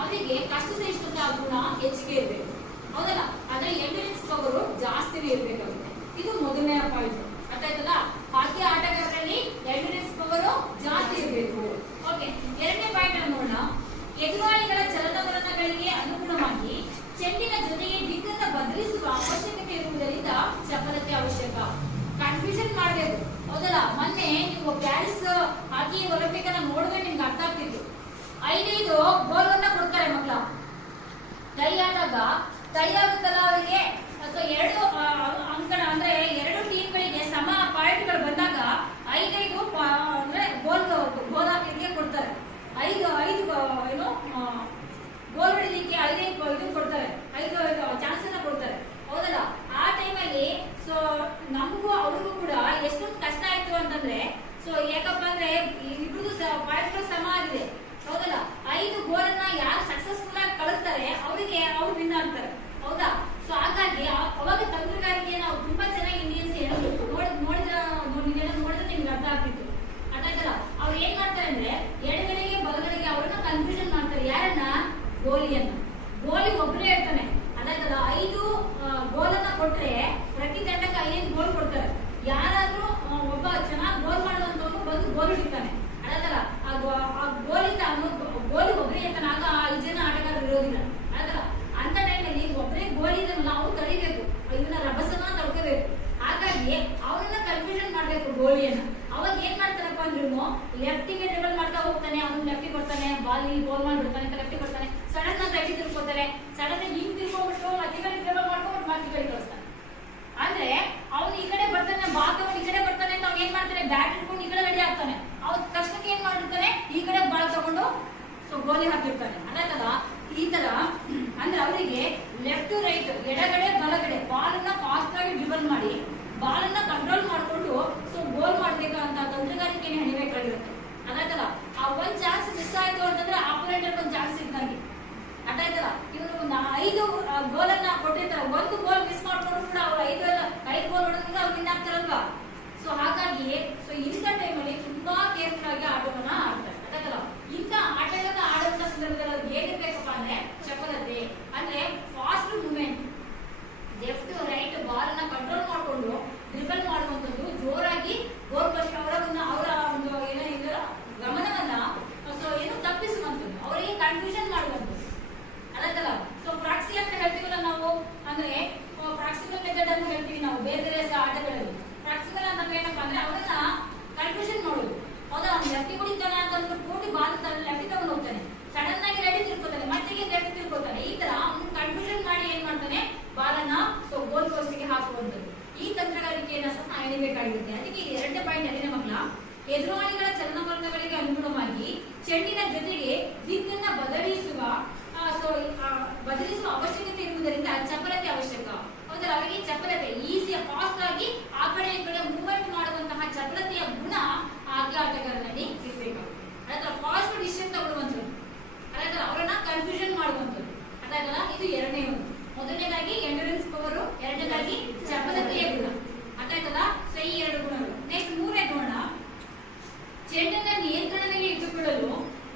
ಅವರಿಗೆ ಕಷ್ಟ ಸಹಿಷ್ಣುತಾ ಗುಣ ಹೆಚ್ಚಿಗೆ ಇರಬೇಕು, ಹೌದಲ್ಲ. ಅದ್ರಲ್ಲಿ ಎಂಡ್ಯೂರೆನ್ಸ್ ಪವರ್ ಜಾಸ್ತಿನೇ ಇರ್ಬೇಕಾಗುತ್ತೆ. ಇದು ಮೊದಲನೇ ಪಾಯಿಂಟ್, ಅರ್ಥಾಯ್ತಲ್ಲ. ಹಾಕಿ ಆಟಗಾರರಲ್ಲಿ ಎಂಡ್ಯೂರೆನ್ಸ್ ಪವರ್ ಜಾಸ್ತಿ ಇರಬೇಕು. ಓಕೆ, ಎರಡನೇ ಪಾಯಿಂಟ್ ಅನ್ನು ನೋಡೋಣ. ಎದುರಾಳಿಗಳ ಚಲನವಲನಗಳಿಗೆ ಅನುಗುಣವಾಗಿ ಚೆಂಡಿನ ಜೊತೆಗೆ ದಿಕ್ಕನ್ನು ಬದಲಿಸುವ ಅವಶ್ಯಕತೆ ಇರುವುದರಿಂದ ಚಪಲತೆ ಅವಶ್ಯಕ. ಕನ್ಫ್ಯೂಷನ್ ಮಾಡಬೇಕು, ಹೌದಲ್ಲ. ಮೊನ್ನೆ ನೀವು ಪ್ಯಾರಿಸ್ ಹಾಕಿ ಒಲಿಂಪಿಕ್ ಅನ್ನ ನೋಡಿದ್ರೆ ನಿಮ್ಗೆ ಅರ್ಥ ಆಗ್ತಿತ್ತು. 5 ಗೋಲ್ ಅನ್ನ ಕೊಡ್ತಾರೆ ಮಕ್ಕಳ, ಕೈ ಆದಾಗ ಕೈ ಆಗುತ್ತಲ್ಲ ಅವರಿಗೆ. ಸೊ 2 ಅಂಕಣ ಅಂದ್ರೆ 2 ಟೀಮ್ಗಳಿಗೆ ಸಮ ಪಾಯಿಂಟ್ಗಳು ಬಂದಾಗ 5 ಅಂದ್ರೆ ಗೋಲ್ ಹಾಕಲಿಕ್ಕೆ ಕೊಡ್ತಾರೆ. 5 ಏನು ಗೋಲ್ ಹೊಡಿಲಿಕ್ಕೆ 5 ಇದು ಕೊಡ್ತಾರೆ, 5 ಚಾನ್ಸ್ ಅನ್ನ ಕೊಡ್ತಾರೆ, ಹೌದಲ್ಲ. ಆ ಟೈಮಲ್ಲಿ ಸೊ ನಮಗೂ ಅವ್ರಿಗೂ ಕೂಡ ಎಷ್ಟೊಂದು ಕಷ್ಟ ಆಯ್ತು ಅಂತಂದ್ರೆ, ಸೊ ಯಾಕಪ್ಪ ಅಂದ್ರೆ ಇಬ್ರದ್ದು ಪಾಯಿಂಟ್ಗಳು ಸಮ ಆಗಿದೆ, ಹೌದಲ್ಲ. 5 ಗೋಲ್ ಅನ್ನ ಯಾರು ಸಕ್ಸಸ್ಫುಲ್ ಆಗಿ ಕಳಿಸ್ತಾರೆ ಅವರಿಗೆ ಅವ್ರು ವಿನ್ ಆಗ್ತಾರೆ, ಹೌದಾ. ಸೊ ಹಾಗಾಗಿ ಅವಾಗ ತಂತ್ರಗಾರಿಕೆ ನಾವು ತುಂಬಾ ಚೆನ್ನಾಗಿ ಇಂಡಿಯನ್ಸ್ ಹೇಳಬೇಕು. ನೋಡಿದ್ರೆ ನಿಮ್ಗೆ ಅರ್ಥ ಆಗ್ತಿತ್ತು, ಅರ್ಥಾಯ್ತಲ್ಲ. ಅವ್ರು ಏನ್ ಮಾಡ್ತಾರೆ ಅಂದ್ರೆ ಎಡಗಡೆಗೆ ಬಲಗಡೆಗೆ ಅವ್ರನ್ನ ಕನ್ಫ್ಯೂಷನ್ ಮಾಡ್ತಾರೆ. ಯಾರನ್ನ? ಗೋಲಿಯನ್ನ. ಗೋಲಿ ಒಬ್ಬರೇ ಇರ್ತಾನೆ, ಅದಾಯ್ತಲ್ಲ. 5 ಗೋಲ್ ಅನ್ನ ಕೊಟ್ರೆ ಪ್ರತಿ ತಂಡಕ್ಕೆ 5 ಗೋಲ್ ಕೊಡ್ತಾರೆ. ಯಾರಾದ್ರೂ ಒಬ್ಬ ಚೆನ್ನಾಗಿ ಗೋಲ್ ಮಾಡುವಂತವನು ಬಂದು ಗೋಲ್ ಹಿಡಿತಾನೆ, ಅದಾಯ್ತಲ್ಲ. ಆ ಗೋಲಿಂದ ಗೋಲಿ ಒಬ್ಬರೇ ಇರ್ತಾನೆ, ಆಗ 5 ಜನ ಆಟಗಾರರು ಇರೋದಿಲ್ಲ, ಅದಾಯ್ತಲ್ಲ. ಅಂತ ಟೈಮಲ್ಲಿ ಒಬ್ಬರೇ ಗೋಲಿನ ನಾವು ತಡಿಬೇಕು, ಇದನ್ನ ರಭಸನ ತಡ್ಕೋಬೇಕು. ಹಾಗಾಗಿ ಅವನನ್ನ ಕನ್ಫ್ಯೂಷನ್ ಮಾಡ್ಬೇಕು ಗೋಲಿಯನ್ನ. ಅವಾಗ ಏನ್ ಮಾಡ್ತಾರಪ್ಪ ಅಂದ್ರೂ ಲೆಫ್ಟಿಗೆ ಡ್ರಿಬಲ್ ಮಾಡ್ತಾ ಹೋಗ್ತಾನೆ, ಅವ್ನು ಲೆಫ್ಟಿಗೆ ಕೊಡ್ತಾನೆ, ಬಾಲ್ ಇಲ್ಲಿ ಗೋಲ್ ಮಾಡ್ಬಿಡ್ತಾನೆ, ಲೆಫ್ಟಿಗೆ ಕೊಡ್ತಾನೆ, ಸಡನ್ ಆಗಿ ರೈಟ್ ತಿರ್ಕೋತಾರೆ, ಸಡನ್ ಆಗಿ ಹಿಂಗ್ ತಿರ್ಕೊಂಡ್ಬಿಟ್ಟು ಮತ್ತೆ ಈ ಕಡೆ ಡ್ರಿಬಲ್ ಮಾಡ್ಕೊಂಡು ಮತ್ತೆ ಈ ಕಡೆ ಕಳಿಸ್ತಾನೆ. ಅಂದ್ರೆ ಅವ್ನು ಈ ಕಡೆ ಬರ್ತಾನೆ, ಬಾಲ್ ತಗೊಂಡು ಈ ಕಡೆ ಬರ್ತಾನೆ ಅಂತ ಅವ್ನು ಏನ್ ಮಾಡ್ತಾನೆ, ಬ್ಯಾಟ್ ಇಟ್ಕೊಂಡು ಈ ಕಡೆ ರೆಡಿ ಆಗ್ತಾನೆ. ಅವ್ನ ತಕ್ಷಣಕ್ಕೆ ಏನ್ ಮಾಡಿರ್ತಾನೆ, ಈ ಕಡೆ ಬಾಲ್ ತಗೊಂಡು ಸೊ ಗೋಲಿ ಹಾಕಿರ್ತಾನೆ, ಅದಾಯ್ತಲ್ಲ. ಈ ತರ ಅಂದ್ರೆ ಅವರಿಗೆ ಲೆಫ್ಟ್ ರೈಟ್, ಎಡಗಡೆ ಬಲಗಡೆ ಬಾಲ್ ಅನ್ನ ಫಾಸ್ಟ್ ಆಗಿ ಡ್ರಿಬಲ್ ಮಾಡಿ ಬಾಲ್ ಅನ್ನ ಕಂಟ್ರೋಲ್ ಮಾಡ್ಕೊಂಡು ಸೊ ಗೋಲ್ ಮಾಡ್ಬೇಕಂತ ತಂತ್ರಗಾರಿಕೆನೇ ಹಣಿಬೇಕಾಗಿರುತ್ತೆ, ಅದಾಯ್ತಲ್ಲ. ಆ ಒಂದ್ ಚಾನ್ಸ್ ಮಿಸ್ ಆಯ್ತು ಅಂತಂದ್ರೆ ಆಪೋನೆಂಟ್ ಒಂದ್ ಚಾನ್ಸ್ ಇದ್ದಂಗೆ, ಅದಾಯ್ತಲ್ಲ. ಇವರು 5 ಗೋಲ್ ಅನ್ನ ಕೊಟ್ಟಿರ್ತಾರೆ, 1 ಗೋಲ್ ಮಿಸ್ ಮಾಡ್ಕೊಂಡು ಕೂಡ ಅವ್ರು 5 ಗೋಲ್ ಹೊಡೆದ್ರೆ ಅವ್ರು ವಿನ್ ಆಗ್ತಾರಲ್ವಾ. ಸೊ ಹಾಗಾಗಿ ಸೊ ಇಂಥ ಟೈಮಲ್ಲಿ ತುಂಬಾ ಕೇರ್ಫುಲ್ ಆಗಿ ಆಟವನ್ನ ಆಡ್ತಾರೆ, ಅದಾಯ್ತಲ್ಲ. ಇಂಥ ಆಟಗಳನ್ನ ಆಡುವಂತ ಸಂದರ್ಭದಲ್ಲಿ ಏನಿರ್ಬೇಕಪ್ಪ ಅಂದ್ರೆ ಚಪಲತೆ, ಅಂದ್ರೆ fast movement, left right ball ಅನ್ನ ಕಂಟ್ರೋಲ್ ಮಾಡ್ಕೊಂಡು ಡ್ರಿಬಲ್ ಮಾಡುವಂತದ್ದು, ಜೋರಾಗಿ ಗೋಲ್ ಪೋಸ್ಟ್ ಅವರ ಒಂದು ಏನೋ ಗಮನವನ್ನ ಸೊ ಏನು ತಪ್ಪಿಸುವಂತದ್ದು, ಅವರಿಗೆ ಕನ್ಫ್ಯೂಷನ್ ಮಾಡುವಂತದ್ದು, ಅದಾಯ್ತಲ್ಲ. ಸೊ ಪ್ರಾಕ್ಸಿ ಅಂತ ಹೇಳ್ತೀವಲ್ಲ ನಾವು, ಅಂದ್ರೆ ಪ್ರಾಕ್ಸಿಕಲ್ ಮೆಥಡ್ ಅಂತ ಹೇಳ್ತೀವಿ ನಾವು ಬೇರೆ ಬೇರೆ ಆಟಗಳಲ್ಲಿ. ಪ್ರಾಕ್ಸಿಕಲ್ ಅಂತಂದ್ರೆ ಏನಪ್ಪಾ ಅಂದ್ರೆ ಅವರನ್ನ ಕನ್ಫ್ಯೂಷನ್ ಮಾಡೋದು, ಹೌದಾ. ಅವ್ನು ಲೆಫ್ಟಿ ಹೊಡಿತಾನೆ ಅಂತಂದ್ರೆ ಪೂರ್ತಿ ಬಾಲ್ ಲೆಫ್ಟಿ ತಗೊಂಡು ಹೋಗ್ತಾನೆ, ಸಡನ್ ಆಗಿ ರೆಡಿ ತಿರ್ಕೋತಾನೆ, ಮತ್ತೆ ಲೆಫ್ಟ್ ತಿರ್ಕೋತಾನೆ. ಈ ತರ ಕನ್ಫ್ಯೂಷನ್ ಮಾಡಿ ಏನ್ ಮಾಡ್ತಾನೆ, ಬಾಲನ್ನ ಸೊ ಗೋಲ್ ಪೋಸ್ಟ್ಗೆ ಹಾಕುವಂಥದ್ದು. ಈ ತಂತ್ರಗಾರಿಕೆಯನ್ನ ಸಹ ಎಣಿಬೇಕಾಗಿರುತ್ತೆ. ಅದಕ್ಕೆ 2ನೇ ಪಾಯಿಂಟ್ ಅಲ್ಲಿನ ಮಕ್ಕಳ, ಎದುರಾಳಿಗಳ ಚಲನವಲನಗಳಿಗೆ ಅನುಗುಣವಾಗಿ ಚೆಂಡಿನ ಜೊತೆಗೆ ದಿಕ್ಕನ್ನ ಬದಲಿಸುವ ಅವಶ್ಯಕತೆ ಇರುವುದರಿಂದ ಚಪಲತೆ ಅವಶ್ಯಕ, ಹೌದಲ್ಲ. ಅವರಿಗೆ ಚಪಲತೆ, ಈಸಿ ಫಾಸ್ಟ್ ಆಗಿ ಆ ಕಡೆ ಈ ಕಡೆ ಮೂವ್ಮೆಂಟ್ ಮಾಡುವಂತಹ ಚಪಲತೆಯ ಗುಣ ಆಟಗಾರನಲ್ಲಿ ಇರಬೇಕಾಗುತ್ತೆ. ಅದಾಯ್ತಲ್ಲ. ಫಾಸ್ಟ್ ಡಿಸಿಷನ್ ತಗೊಳ್ಳುವಂಥದ್ದು, ಅದಾಯ್ತಲ್ಲ. ಅವರನ್ನ ಕನ್ಫ್ಯೂಷನ್ ಮಾಡುವಂಥದ್ದು, ಅದಾಯ್ತಲ್ಲ. ಇದು 2ನೇ ಒಂದು. ಮೊದಲನೇದಾಗಿ ಎಂಡ್ಯೂರೆನ್ಸ್ ಪವರ್, 2ನೇದಾಗಿ ಚಪಲತೆಯ ಗುಣ, ಅದಾಯ್ತಲ್ಲ. ಸೊ ಈ 2 ಗುಣಗಳು. ನೆಕ್ಸ್ಟ್ 3ನೇ ಗುಣ, ಚೆಂಡನ್ನ ನಿಯಂತ್ರಣದಲ್ಲಿ ಇಟ್ಟುಕೊಳ್ಳಲು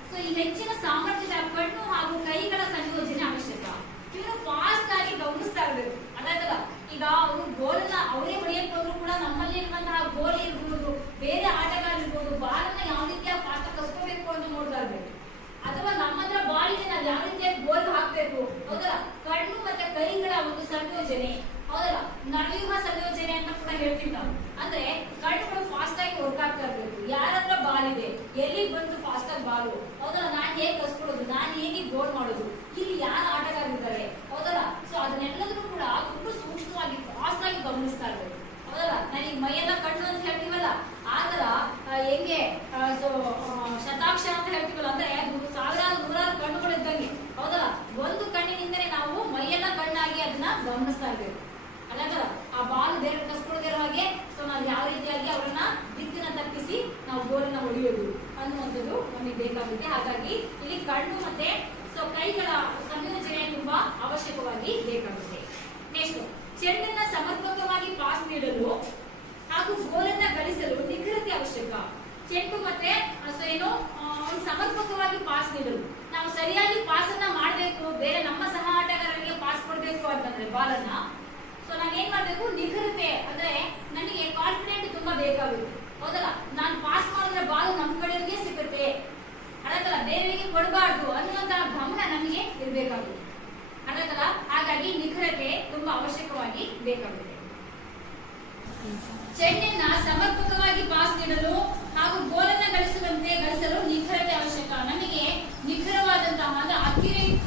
ಸೊ ಈ ಹೆಚ್ಚಿನ ಸಾಮರ್ಥ್ಯದ ಕಣ್ಣು ಹಾಗೂ ಕೈಗಳ ಸಂಯೋಜನೆ ಅವಶ್ಯಕ. ಇವರು ಫಾಸ್ಟ್ ಆಗಿ ಗಮನಿಸ್ತಾ ಇರಬೇಕು, ಅದಾಯ್ತಲ್ಲ. ಈಗ ಅವರು ಗೋಲನ್ನ ಅವರೇ ಹೊಡೆಯಕ್ಕೆ ಹೋದ್ರು ಕೂಡ ನಮ್ಮಲ್ಲಿ ಇರುವಂತಹ ಗೋಲ್ ಇರ್ಬೋದು, ಬೇರೆ ಆಟಗಾರ ಇರ್ಬೋದು, ಬಾಲನ್ನ ಯಾವ ರೀತಿಯ ಪಾತ್ರ ಕಸ್ಕೋಬೇಕು ಅಂತ ನೋಡ್ತಾ ಇರ್ಬೇಕು. ಅಥವಾ ನಮ್ಮ ಹತ್ರ ಬಾಲ್ ಇದೆ, ನಾವು ಯಾವ ರೀತಿಯಾಗಿ ಗೋಲ್ ಹಾಕ್ಬೇಕು, ಹೌದಲ್ಲ. ಕಣ್ಣು ಮತ್ತೆ ಕೈಗಳ ಒಂದು ಸಂಯೋಜನೆ, ಹೌದಲ್ಲ. ನರವ್ಯೂಹ ಸಂಯೋಜನೆ ಅಂತ ಕೂಡ ಹೇಳ್ತೀವಿ ನಾವು. ಅಂದ್ರೆ ಕಣ್ಣುಗಳು ಫಾಸ್ಟ್ ಆಗಿ ವರ್ಕ್ ಆಗ್ತಾ ಇರ್ಬೇಕು. ಯಾರತ್ರ ಬಾಲ್ ಇದೆ, ಎಲ್ಲಿಗೆ ಬಂತು ಫಾಸ್ಟ್ ಆಗಿ ಬಾಲು, ಹೌದಲ್ಲ. ನಾನ್ ಹೇಗೆ ಕಸ್ಕೊಳ್ಳೋದು, ನಾನ್ ಹೇಗೆ ಗೋಲ್ ಮಾಡೋದು, ಇಲ್ಲಿ ಯಾರು ಆಟಗಾರಿದ್ದಾರೆ, ಹೌದಲ್ಲ. ಸೊ ಅದನ್ನೆಲ್ಲದನ್ನು ಕೂಡ ತುಂಬಾ ಸೂಕ್ಷ್ಮವಾಗಿ ಫಾಸ್ಟ್ ಆಗಿ ಗಮನಿಸ್ತಾ ಇರ್ಬೇಕು, ಹೌದಲ್ಲ. ನನಗೆ ಮೈಯೆಲ್ಲ ಕಣ್ಣು ಅಂತ ಹೇಳ್ತೀವಲ್ಲ, ಆತರ ಹೆಂಗೆ ಸೊ ಶತಾಕ್ಷ ಅಂತ ಹೇಳ್ತೀವಿ ಗಮನಿಸ್ತಾ ಇರ್ಬೇಕು. ಅಲ್ಲ ಆ ಬಾಲ್ ಬೇರೆ ಕಸ್ಕೊಳ್ದೇ ಇರೋ ಹಾಗೆ ಸೊ ನಾವು ಯಾವ ರೀತಿಯಾಗಿ ಅವರನ್ನ ದಿಕ್ಕನ್ನ ತಪ್ಪಿಸಿ ನಾವು ಗೋಲನ್ನ ಹೊಡೆಯೋದು ಅನ್ನುವಂಥದ್ದು ನಮಗೆ ಬೇಕಾಗುತ್ತೆ. ಹಾಗಾಗಿ ಇಲ್ಲಿ ಕಣ್ಣು ಮತ್ತೆ ಸೊ ಕೈಗಳ ಸಂಯೋಜನೆ ತುಂಬಾ ಅವಶ್ಯಕವಾಗಿ ಬೇಕಾಗುತ್ತೆ. ನೆಕ್ಸ್ಟ್, ಚೆಂಡನ್ನ ಸಮರ್ಪಕವಾಗಿ ಪಾಸ್ ನೀಡಲು ಹಾಗೂ ಗೋಲನ್ನ ಗಳಿಸಲು ನಿಖರತೆ ಅವಶ್ಯಕ. ಚೆಂಡು ಮತ್ತೆ ಏನು ಸಮರ್ಪಕವಾಗಿ ಪಾಸ್ ನೀಡಲು ನಾವು ಸರಿಯಾಗಿ ಪಾಸ್ ಅನ್ನ ಮಾಡಬೇಕು. ಬೇರೆ ನಮ್ಮ ಸಹ ಆಟಗಾರರಿಗೆ ಪಾಸ್ ಕೊಡ್ಬೇಕು ಅಂತಂದ್ರೆ ಬಾಲನ್ನ ಸೊ ನಾವೇನ್ ಮಾಡ್ಬೇಕು, ನಿಖರತೆ ಅಂದ್ರೆ ನನಗೆ ಕಾನ್ಫಿಡೆಂಟ್ ತುಂಬಾ ಬೇಕಾಗುತ್ತೆ. ಹೌದಲ್ಲ, ನಾನು ಪಾಸ್ ಮಾಡಿದ್ರೆ ಬಾಲ್ ನಮ್ ಕಡೆಗೆ ಸಿಗುತ್ತೆ, ಅಡಕಲ್ಲ ಬೇರೆಯವರಿಗೆ ಕೊಡಬಾರ್ದು ಅನ್ನುವಂತಹ ಗಮನ ನಮಗೆ ಇರಬೇಕಾಗುತ್ತೆ. ಅಡಕಲ್ಲ, ಹಾಗಾಗಿ ನಿಖರತೆ ತುಂಬಾ ಅವಶ್ಯಕವಾಗಿ ಬೇಕಾಗುತ್ತೆ. ಚೆಂಡನ್ನ ಸಮರ್ಪಕವಾಗಿ ಪಾಸ್ ನೀಡಲು ಹಾಗೂ ಗೋಲನ್ನ ಗಳಿಸಲು ನಿಖರತೆ ಅವಶ್ಯಕ. ನಮಗೆ ನಿಖರವಾದಂತಹ ಅಂದ್ರೆ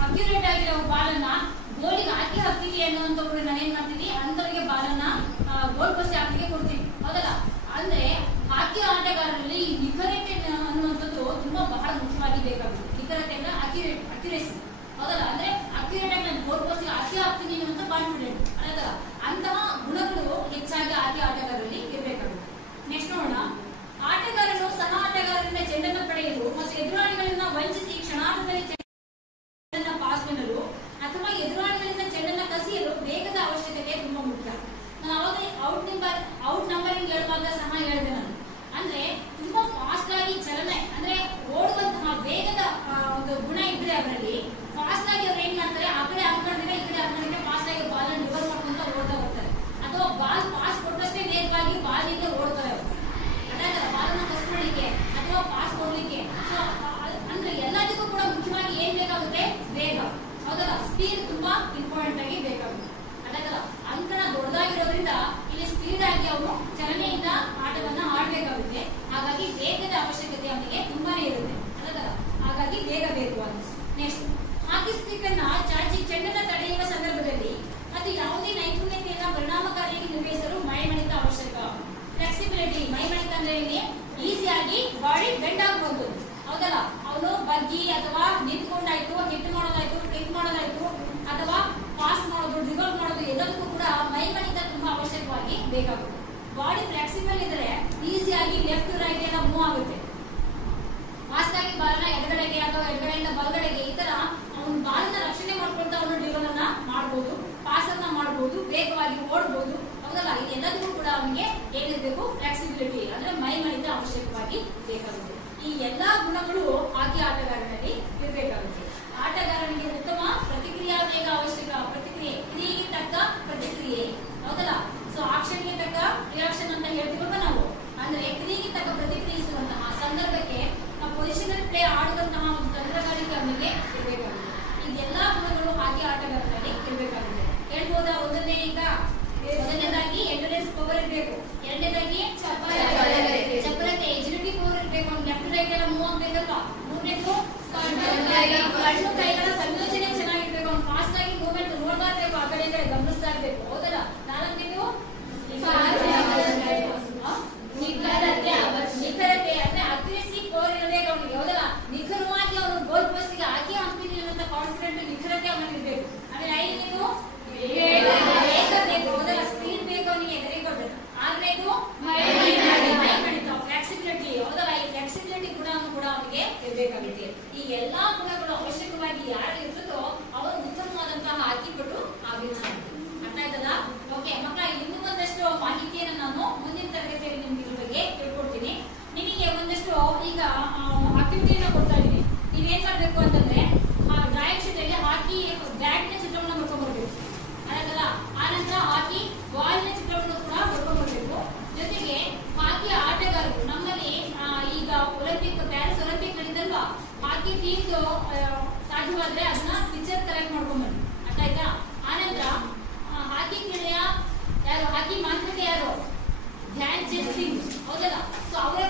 ಅಕ್ಯುರೇಟ್ ಆಗಿರೋ ಬಾಲನ್ನ ಗೋಲಿಗೆ ಹಾಕಿ ಹಾಕ್ತೀವಿ ಅನ್ನುವಂಥವ್ರು ನಾವೇನ್ ಮಾಡ್ತೀವಿ, ಅಂತವರಿಗೆ ಬಾಲನ್ನ ಗೋಲ್ ಪೋಸ್ಟ್ ಹಾಕಿಗೆ ಕೊಡ್ತೀವಿ. ಹೌದಲ್ಲ, ಅಂದ್ರೆ ಹಾಕಿ ಆಟಗಾರರಲ್ಲಿ ಈ ನಿಖರತೆ ಅನ್ನುವಂಥದ್ದು ತುಂಬಾ ಬಹಳ ಮುಖ್ಯವಾಗಿ ಬೇಕಾಗುತ್ತೆ. ನಿಖರತೆ ಅಂದ್ರೆ ಅಕ್ಯುರೇಸಿ. ಹೌದಲ್ಲ, ಅಂದ್ರೆ ಅಕ್ಯುರೇಟ್ ಆಗಿ ನಾನು ಗೋಲ್ ಪೋಸ್ಟ್ ಹಾಕಿ ಹಾಕ್ತೀನಿ ಅನ್ನುವಂಥ ಕಾನ್ಫಿಡೆಂಟ್. ಅಲ್ಲ, ಅಂತಹ ಗುಣಗಳು ಹೆಚ್ಚಾಗಿ ಹಾಕಿ ಆಟಗಾರರಲ್ಲಿ ಇರಬೇಕಾಗುತ್ತೆ. ನೆಕ್ಸ್ಟ್ ನೋಡೋಣ, ಆಟಗಾರನು ಸಹ ಆಟಗಾರರಿಂದ ಚೆಂಡನ್ನು ಪಡೆಯಲು ಮತ್ತು ಎದುರಾಳಿಗಳನ್ನ ವಂಚಿಸಿ ಕ್ಷಣಾರ್ಧದಲ್ಲಿ ಚೆಂಡನ್ನ ಪಾಸ್ ಮಾಡಲು ಅಥವಾ ಎದುರಾಳಿಗಳಿಂದ ಚೆಂಡನ್ನ ಕಸಿಯಲು ವೇಗದ ಅವಶ್ಯಕತೆ ತುಂಬಾ ಮುಖ್ಯ. ನಾನು ಅವಾಗ ಔಟ್ ನಂಬರಿಂಗ್ ಹೇಳುವಾಗ ಸಹ ಹೇಳಿದೆ ನಾನು. ಅಂದ್ರೆ ತುಂಬಾ ಫಾಸ್ಟ್ ಆಗಿ ಚಲನೆ ಅಂದ್ರೆ ಓಡುವಂತಹ ವೇಗದ ಒಂದು ಗುಣ ಇದ್ರೆ ಅವರಲ್ಲಿ ಫಾಸ್ಟ್ ಆಗಿ ಅವ್ರು ಏನ್ ಮಾಡ್ತಾರೆ, ಆ ಕಡೆ ಹಾಕೊಂಡಿದ್ರೆ ಈ ಕಡೆ ಹಾಕೊಂಡಿದ್ರೆ ಫಾಸ್ಟ್ ಆಗಿ ಬಾಲ್ ಅನ್ನು ರಿವರ್ ಮಾಡ್ಕೊಂತ ಓಡ್ತಾ ಬರ್ತಾರೆ. ಅಥವಾ ಬಾಲ್ ಪಾಸ್ ಕೊಟ್ಟಷ್ಟೇ ವೇಗವಾಗಿ ಬಾಲ್ ಇಂದ ಓಡ್ತಾರೆ ಅವರು. ಅದೇ ಬಾಲನ್ನ ಕಸ್ಕೊಳ್ಳಿಕ್ಕೆ ಅಥವಾ ಪಾಸ್ ಕೊಡ್ಲಿಕ್ಕೆ ಸೊ ಅಂದ್ರೆ ಎಲ್ಲದಕ್ಕೂ ಕೂಡ ಮುಖ್ಯವಾಗಿ ಏನ್ ಬೇಕಾಗುತ್ತೆ, ವೇಗ. ಹೌದಲ್ಲ, ಸ್ಪೀಡ್ ತುಂಬಾ ಇಂಪಾರ್ಟೆಂಟ್ ಆಗಿ ಬೇಕಾಗುತ್ತೆ. ಅದಾಗಲ್ಲ, ಅಂಕಣ ದೊಡ್ಡದಾಗಿರೋದ್ರಿಂದ ಇಲ್ಲಿ ಸ್ಪೀಡ್ ಆಗಿ ಅವರು ಚಲನೆಯಿಂದ ಆಟವನ್ನ ಆಡ್ಬೇಕಾಗುತ್ತೆ. ಹಾಗಾಗಿ ವೇಗದ ಅವಶ್ಯಕತೆ ಅವನಿಗೆ ತುಂಬಾನೇ ಇರುತ್ತೆ. ಅದಾಗಲ್ಲ, ಹಾಗಾಗಿ ವೇಗ ಬೇಕು ಅಂತ. ನೆಕ್ಸ್ಟ್, ಹಾಕಿ ಸ್ಟಿಕ್ ಅನ್ನ ಚಾಚಿ ಚೆಂಡನ್ನ ತಡೆಯುವ ಸಂದರ್ಭದಲ್ಲಿ ಮತ್ತು ಯಾವುದೇ ನೈಪುಣ್ಯತೆಯನ್ನ ಪರಿಣಾಮಕಾರಿಯಾಗಿ ನಿರ್ವಹಿಸಲು ಮೈಮಣಿತ ಅವಶ್ಯಕ. ಫ್ಲೆಕ್ಸಿಬಿಲಿಟಿ, ಮೈಮಣಿತ ಅಂದ್ರೆ ಈಸಿಯಾಗಿ ಬಾಡಿ ಬೆಂಡ್ ಆಗಬಹುದು. ಹೌದಲ್ಲ, ಅವನು ಬಗ್ಗಿ ಅಥವಾ ನಿಂತ್ಕೊಂಡಾಯ್ತು, ಹಿಟ್ ಮಾಡೋದಾಯ್ತು, ಫ್ಲಿಕ್ ಮಾಡೋದಾಯ್ತು ಅಥವಾ ಪಾಸ್ ಮಾಡೋದು, ಡ್ರಿಬಲ್ ಮಾಡೋದು ಎಲ್ಲದಕ್ಕೂ ಕೂಡ ಮೈಮಣಿತ ತುಂಬಾ ಅವಶ್ಯಕವಾಗಿ ಬೇಕಾಗುತ್ತೆ. ಬಾಡಿ ಫ್ಲೆಕ್ಸಿಬಲ್ ಇದ್ರೆ ಈಸಿಯಾಗಿ ಲೆಫ್ಟ್ ರೈಟ್ ಎಲ್ಲ ಮೂವ್ ಆಗುತ್ತೆ. ಫಾಸ್ಟ್ ಆಗಿ ಬಾಲನ ಎಡಗಡೆಗೆ ಅಥವಾ ಎಡಗಡೆಯಿಂದ ಬಲಗಡೆಗೆ ಈ ತರ ಅವನು ಬಾಲನ ರಕ್ಷಣೆ ಮಾಡ್ಕೊಳ್ತಾ ಅವನು ಡ್ರಿಬಲ್ ಅನ್ನ ಮಾಡಬಹುದು, ಪಾಸ್ ಅನ್ನ ಮಾಡಬಹುದು, ವೇಗವಾಗಿ ಓಡಬಹುದು. ಹೌದಲ್ಲ, ಇದೆಲ್ಲದಕ್ಕೂ ಕೂಡ ಅವನಿಗೆ ಏನಿರಬೇಕು, ಫ್ಲೆಕ್ಸಿಬಿಲಿಟಿ ಅಂದ್ರೆ ಮೈಮಣಿತ ಅವಶ್ಯಕವಾಗಿ ಬೇಕಾಗುತ್ತೆ. ಈ ಎಲ್ಲಾ ಗುಣಗಳು ಹಾಕಿ ಆಟಗಾರನಲ್ಲಿ ಇರಬೇಕಾಗುತ್ತೆ. ಆಟಗಾರನಿಗೆ ಉತ್ತಮ ಪ್ರತಿಕ್ರಿಯಾ ವೇಗ ಅವಶ್ಯಕ. ಪ್ರತಿಕ್ರಿಯೆ, ಕ್ರಿಯೆಗೆ ತಕ್ಕ ಪ್ರತಿಕ್ರಿಯೆ. ಹೌದಲ್ಲ, ಸೊ ಆಕ್ಷನ್ಗೆ ತಕ್ಕ ರಿಯಾಕ್ಷನ್ ಅಂತ ಹೇಳ್ತೀವಲ್ವ ನಾವು. ಅಂದ್ರೆ ಕ್ರಿಯೆಗೆ ತಕ್ಕ ಪ್ರತಿಕ್ರಿಯಿಸುವಂತಹ ಸಂದರ್ಭಕ್ಕೆ ಪೊಸಿಷನಲ್ ಪ್ಲೇ ಆಡುವಂತಹ ಒಂದು ತಂತ್ರಗಾರಿಕೆ ಅವನಿಗೆ ಇರಬೇಕಾಗುತ್ತೆ. ಇದೆಲ್ಲಾ ಗುಣಗಳು ಹಾಕಿ ಆಟಗಾರನಲ್ಲಿ ಇರಬೇಕಾಗುತ್ತೆ. ಹೇಳ್ಬೋದಾ? ಮೊದಲನೇದಾಗಿ ಎಂಡೂರೆನ್ಸ್ ಪವರ್ ಇರಬೇಕು. ಎರಡನೇದಾಗಿ ಚಪಲತೆ, ಎಜಿಲಿಟಿ ಪವರ್ ಇರಬೇಕು. ಲೆಫ್ಟ್ ರೈಟ್ ಎಲ್ಲ ಮೂವ್ ಆಗ್ಬೇಕಲ್ವಾ. ಮೂರನೇದು ಕಣ್ಣು ಕೈಗಳ ಸಂಯೋಜನೆ ಚೆನ್ನಾಗಿರ್ಬೇಕು. ಅವ್ನು ಫಾಸ್ಟ್ ಆಗಿ ಮೂವ್ಮೆಂಟ್ ನೋಡ್ತಾ ಇರ್ಬೇಕು, ಆ ಕಡೆ ಈ ಕಡೆ ಗಮನಿಸ್ತಾ ಇರ್ಬೇಕು. ಹೌದಲ್ಲ, ನಾಲ್ಕನೇದು ನಿಖರತೆ ಅಂದ್ರೆ ಅಕ್ಯುರೆಸಿ ಪವರ್ ಇರಬೇಕು ಅವನಿಗೆ. ಹೌದಲ್ಲ, ನಿಖರವಾಗಿ ಅವನು ಗೋಲ್ ಪೋಸ್ಟ್ಗೆ ಹಾಕಿ ಹಾಕ್ತೀನಿ ಅನ್ನೋ ಕಾನ್ಫಿಡೆಂಟ್ ನಿಖರತೆ ಅವನಿಗೆ ಇರಬೇಕು. ಆಮೇಲೆ ಐದನೇದು ವೇಗ ಬೇಕು. ಹೌದಲ್ಲ, ಸ್ಪೀಡ್ ಬೇಕು ಅವನಿಗೆ. Very good. ಆರನೇದು ಮೈಮಣಿತ, ಫ್ಲೆಕ್ಸಿಬಿಲಿಟಿ. ಹೌದಲ್ಲ, ಈ ಫ್ಲೆಕ್ಸಿಬಿಲಿಟಿ ಗುಣವನ್ನು ಕೂಡ ಅವನಿಗೆ ಇರಬೇಕಾಗುತ್ತೆ. ಈ ಎಲ್ಲಾ ಗುಣಗಳು ಅವಶ್ಯಕವಾಗಿ ಯಾರು ಇರ್ತದೋ ಅವರು ಉತ್ತಮವಾದಂತಹ ಹಾಕಿಬಿಟ್ಟು ಆಗಬೇಕು. ಅರ್ಥ ಆಯ್ತದ? ಓಕೆ ಮಕ್ಕಳ, ಇನ್ನೂ ಒಂದಷ್ಟು ಮಾಹಿತಿಯನ್ನು ನಾನು ಮುಂದಿನ ತರಗತಿಯಲ್ಲಿ ನಿಮ್ಗೆ ಇದ್ರ ಬಗ್ಗೆ ತಿಳ್ಕೊಡ್ತೀನಿ. ನಿಮಗೆ ಒಂದಷ್ಟು ಈಗ ಆಕ್ಟಿವಿಟಿಯನ್ನು ಕೊಡ್ತಾ ಇದ್ದೀನಿ. ನೀವೇನ್ ಮಾಡ್ಬೇಕು ಅಂತಂದ್ರೆ ಡ್ರಾಯಿಂಗ್ ಶೀಟ್ ಅಲ್ಲಿ ಹಾಕಿ ಬ್ಯಾಟ್ ನ ಚಿತ್ರವನ್ನು ಬರ್ಕೊಂಡ್ಬರ್ಬೇಕು. ಅದಲ್ಲ, ಆನಂತರ ಹಾಕಿ ಬಾಲ್ ನ ಚಿತ್ರವನ್ನು ಕೂಡ ಬರ್ಕೊಂಡ್ಬರ್ಬೇಕು. ಜೊತೆಗೆ ಹಾಕಿ ಆಟಗಾರರು ನಮ್ಮಲ್ಲಿ ಈಗ ಪ್ಯಾರಿಸ್ ಒಲಿಂಪಿಕ್ ನಡೀತಲ್ವಾ, ಹಾಕಿ ಟೀಮ್ ಸಾಧ್ಯವಾದ್ರೆ ಅದನ್ನ ಪಿಕ್ಚರ್ ಕಲೆಕ್ಟ್ ಮಾಡ್ಕೊಂಡ್ಬನ್ನಿ. ಅರ್ಥ ಆಯ್ತಾ? ಆನಂತರ ಹಾಕಿ ಕ್ರೀಡೆಯ ಯಾರು, ಹಾಕಿ ಮಾತೃಕೆ ಯಾರು, ಧ್ಯಾನ್ ಚಂದ್ ಸಿಂಗ್. ಹೌದಲ್ಲ, ಸೊ ಅವರ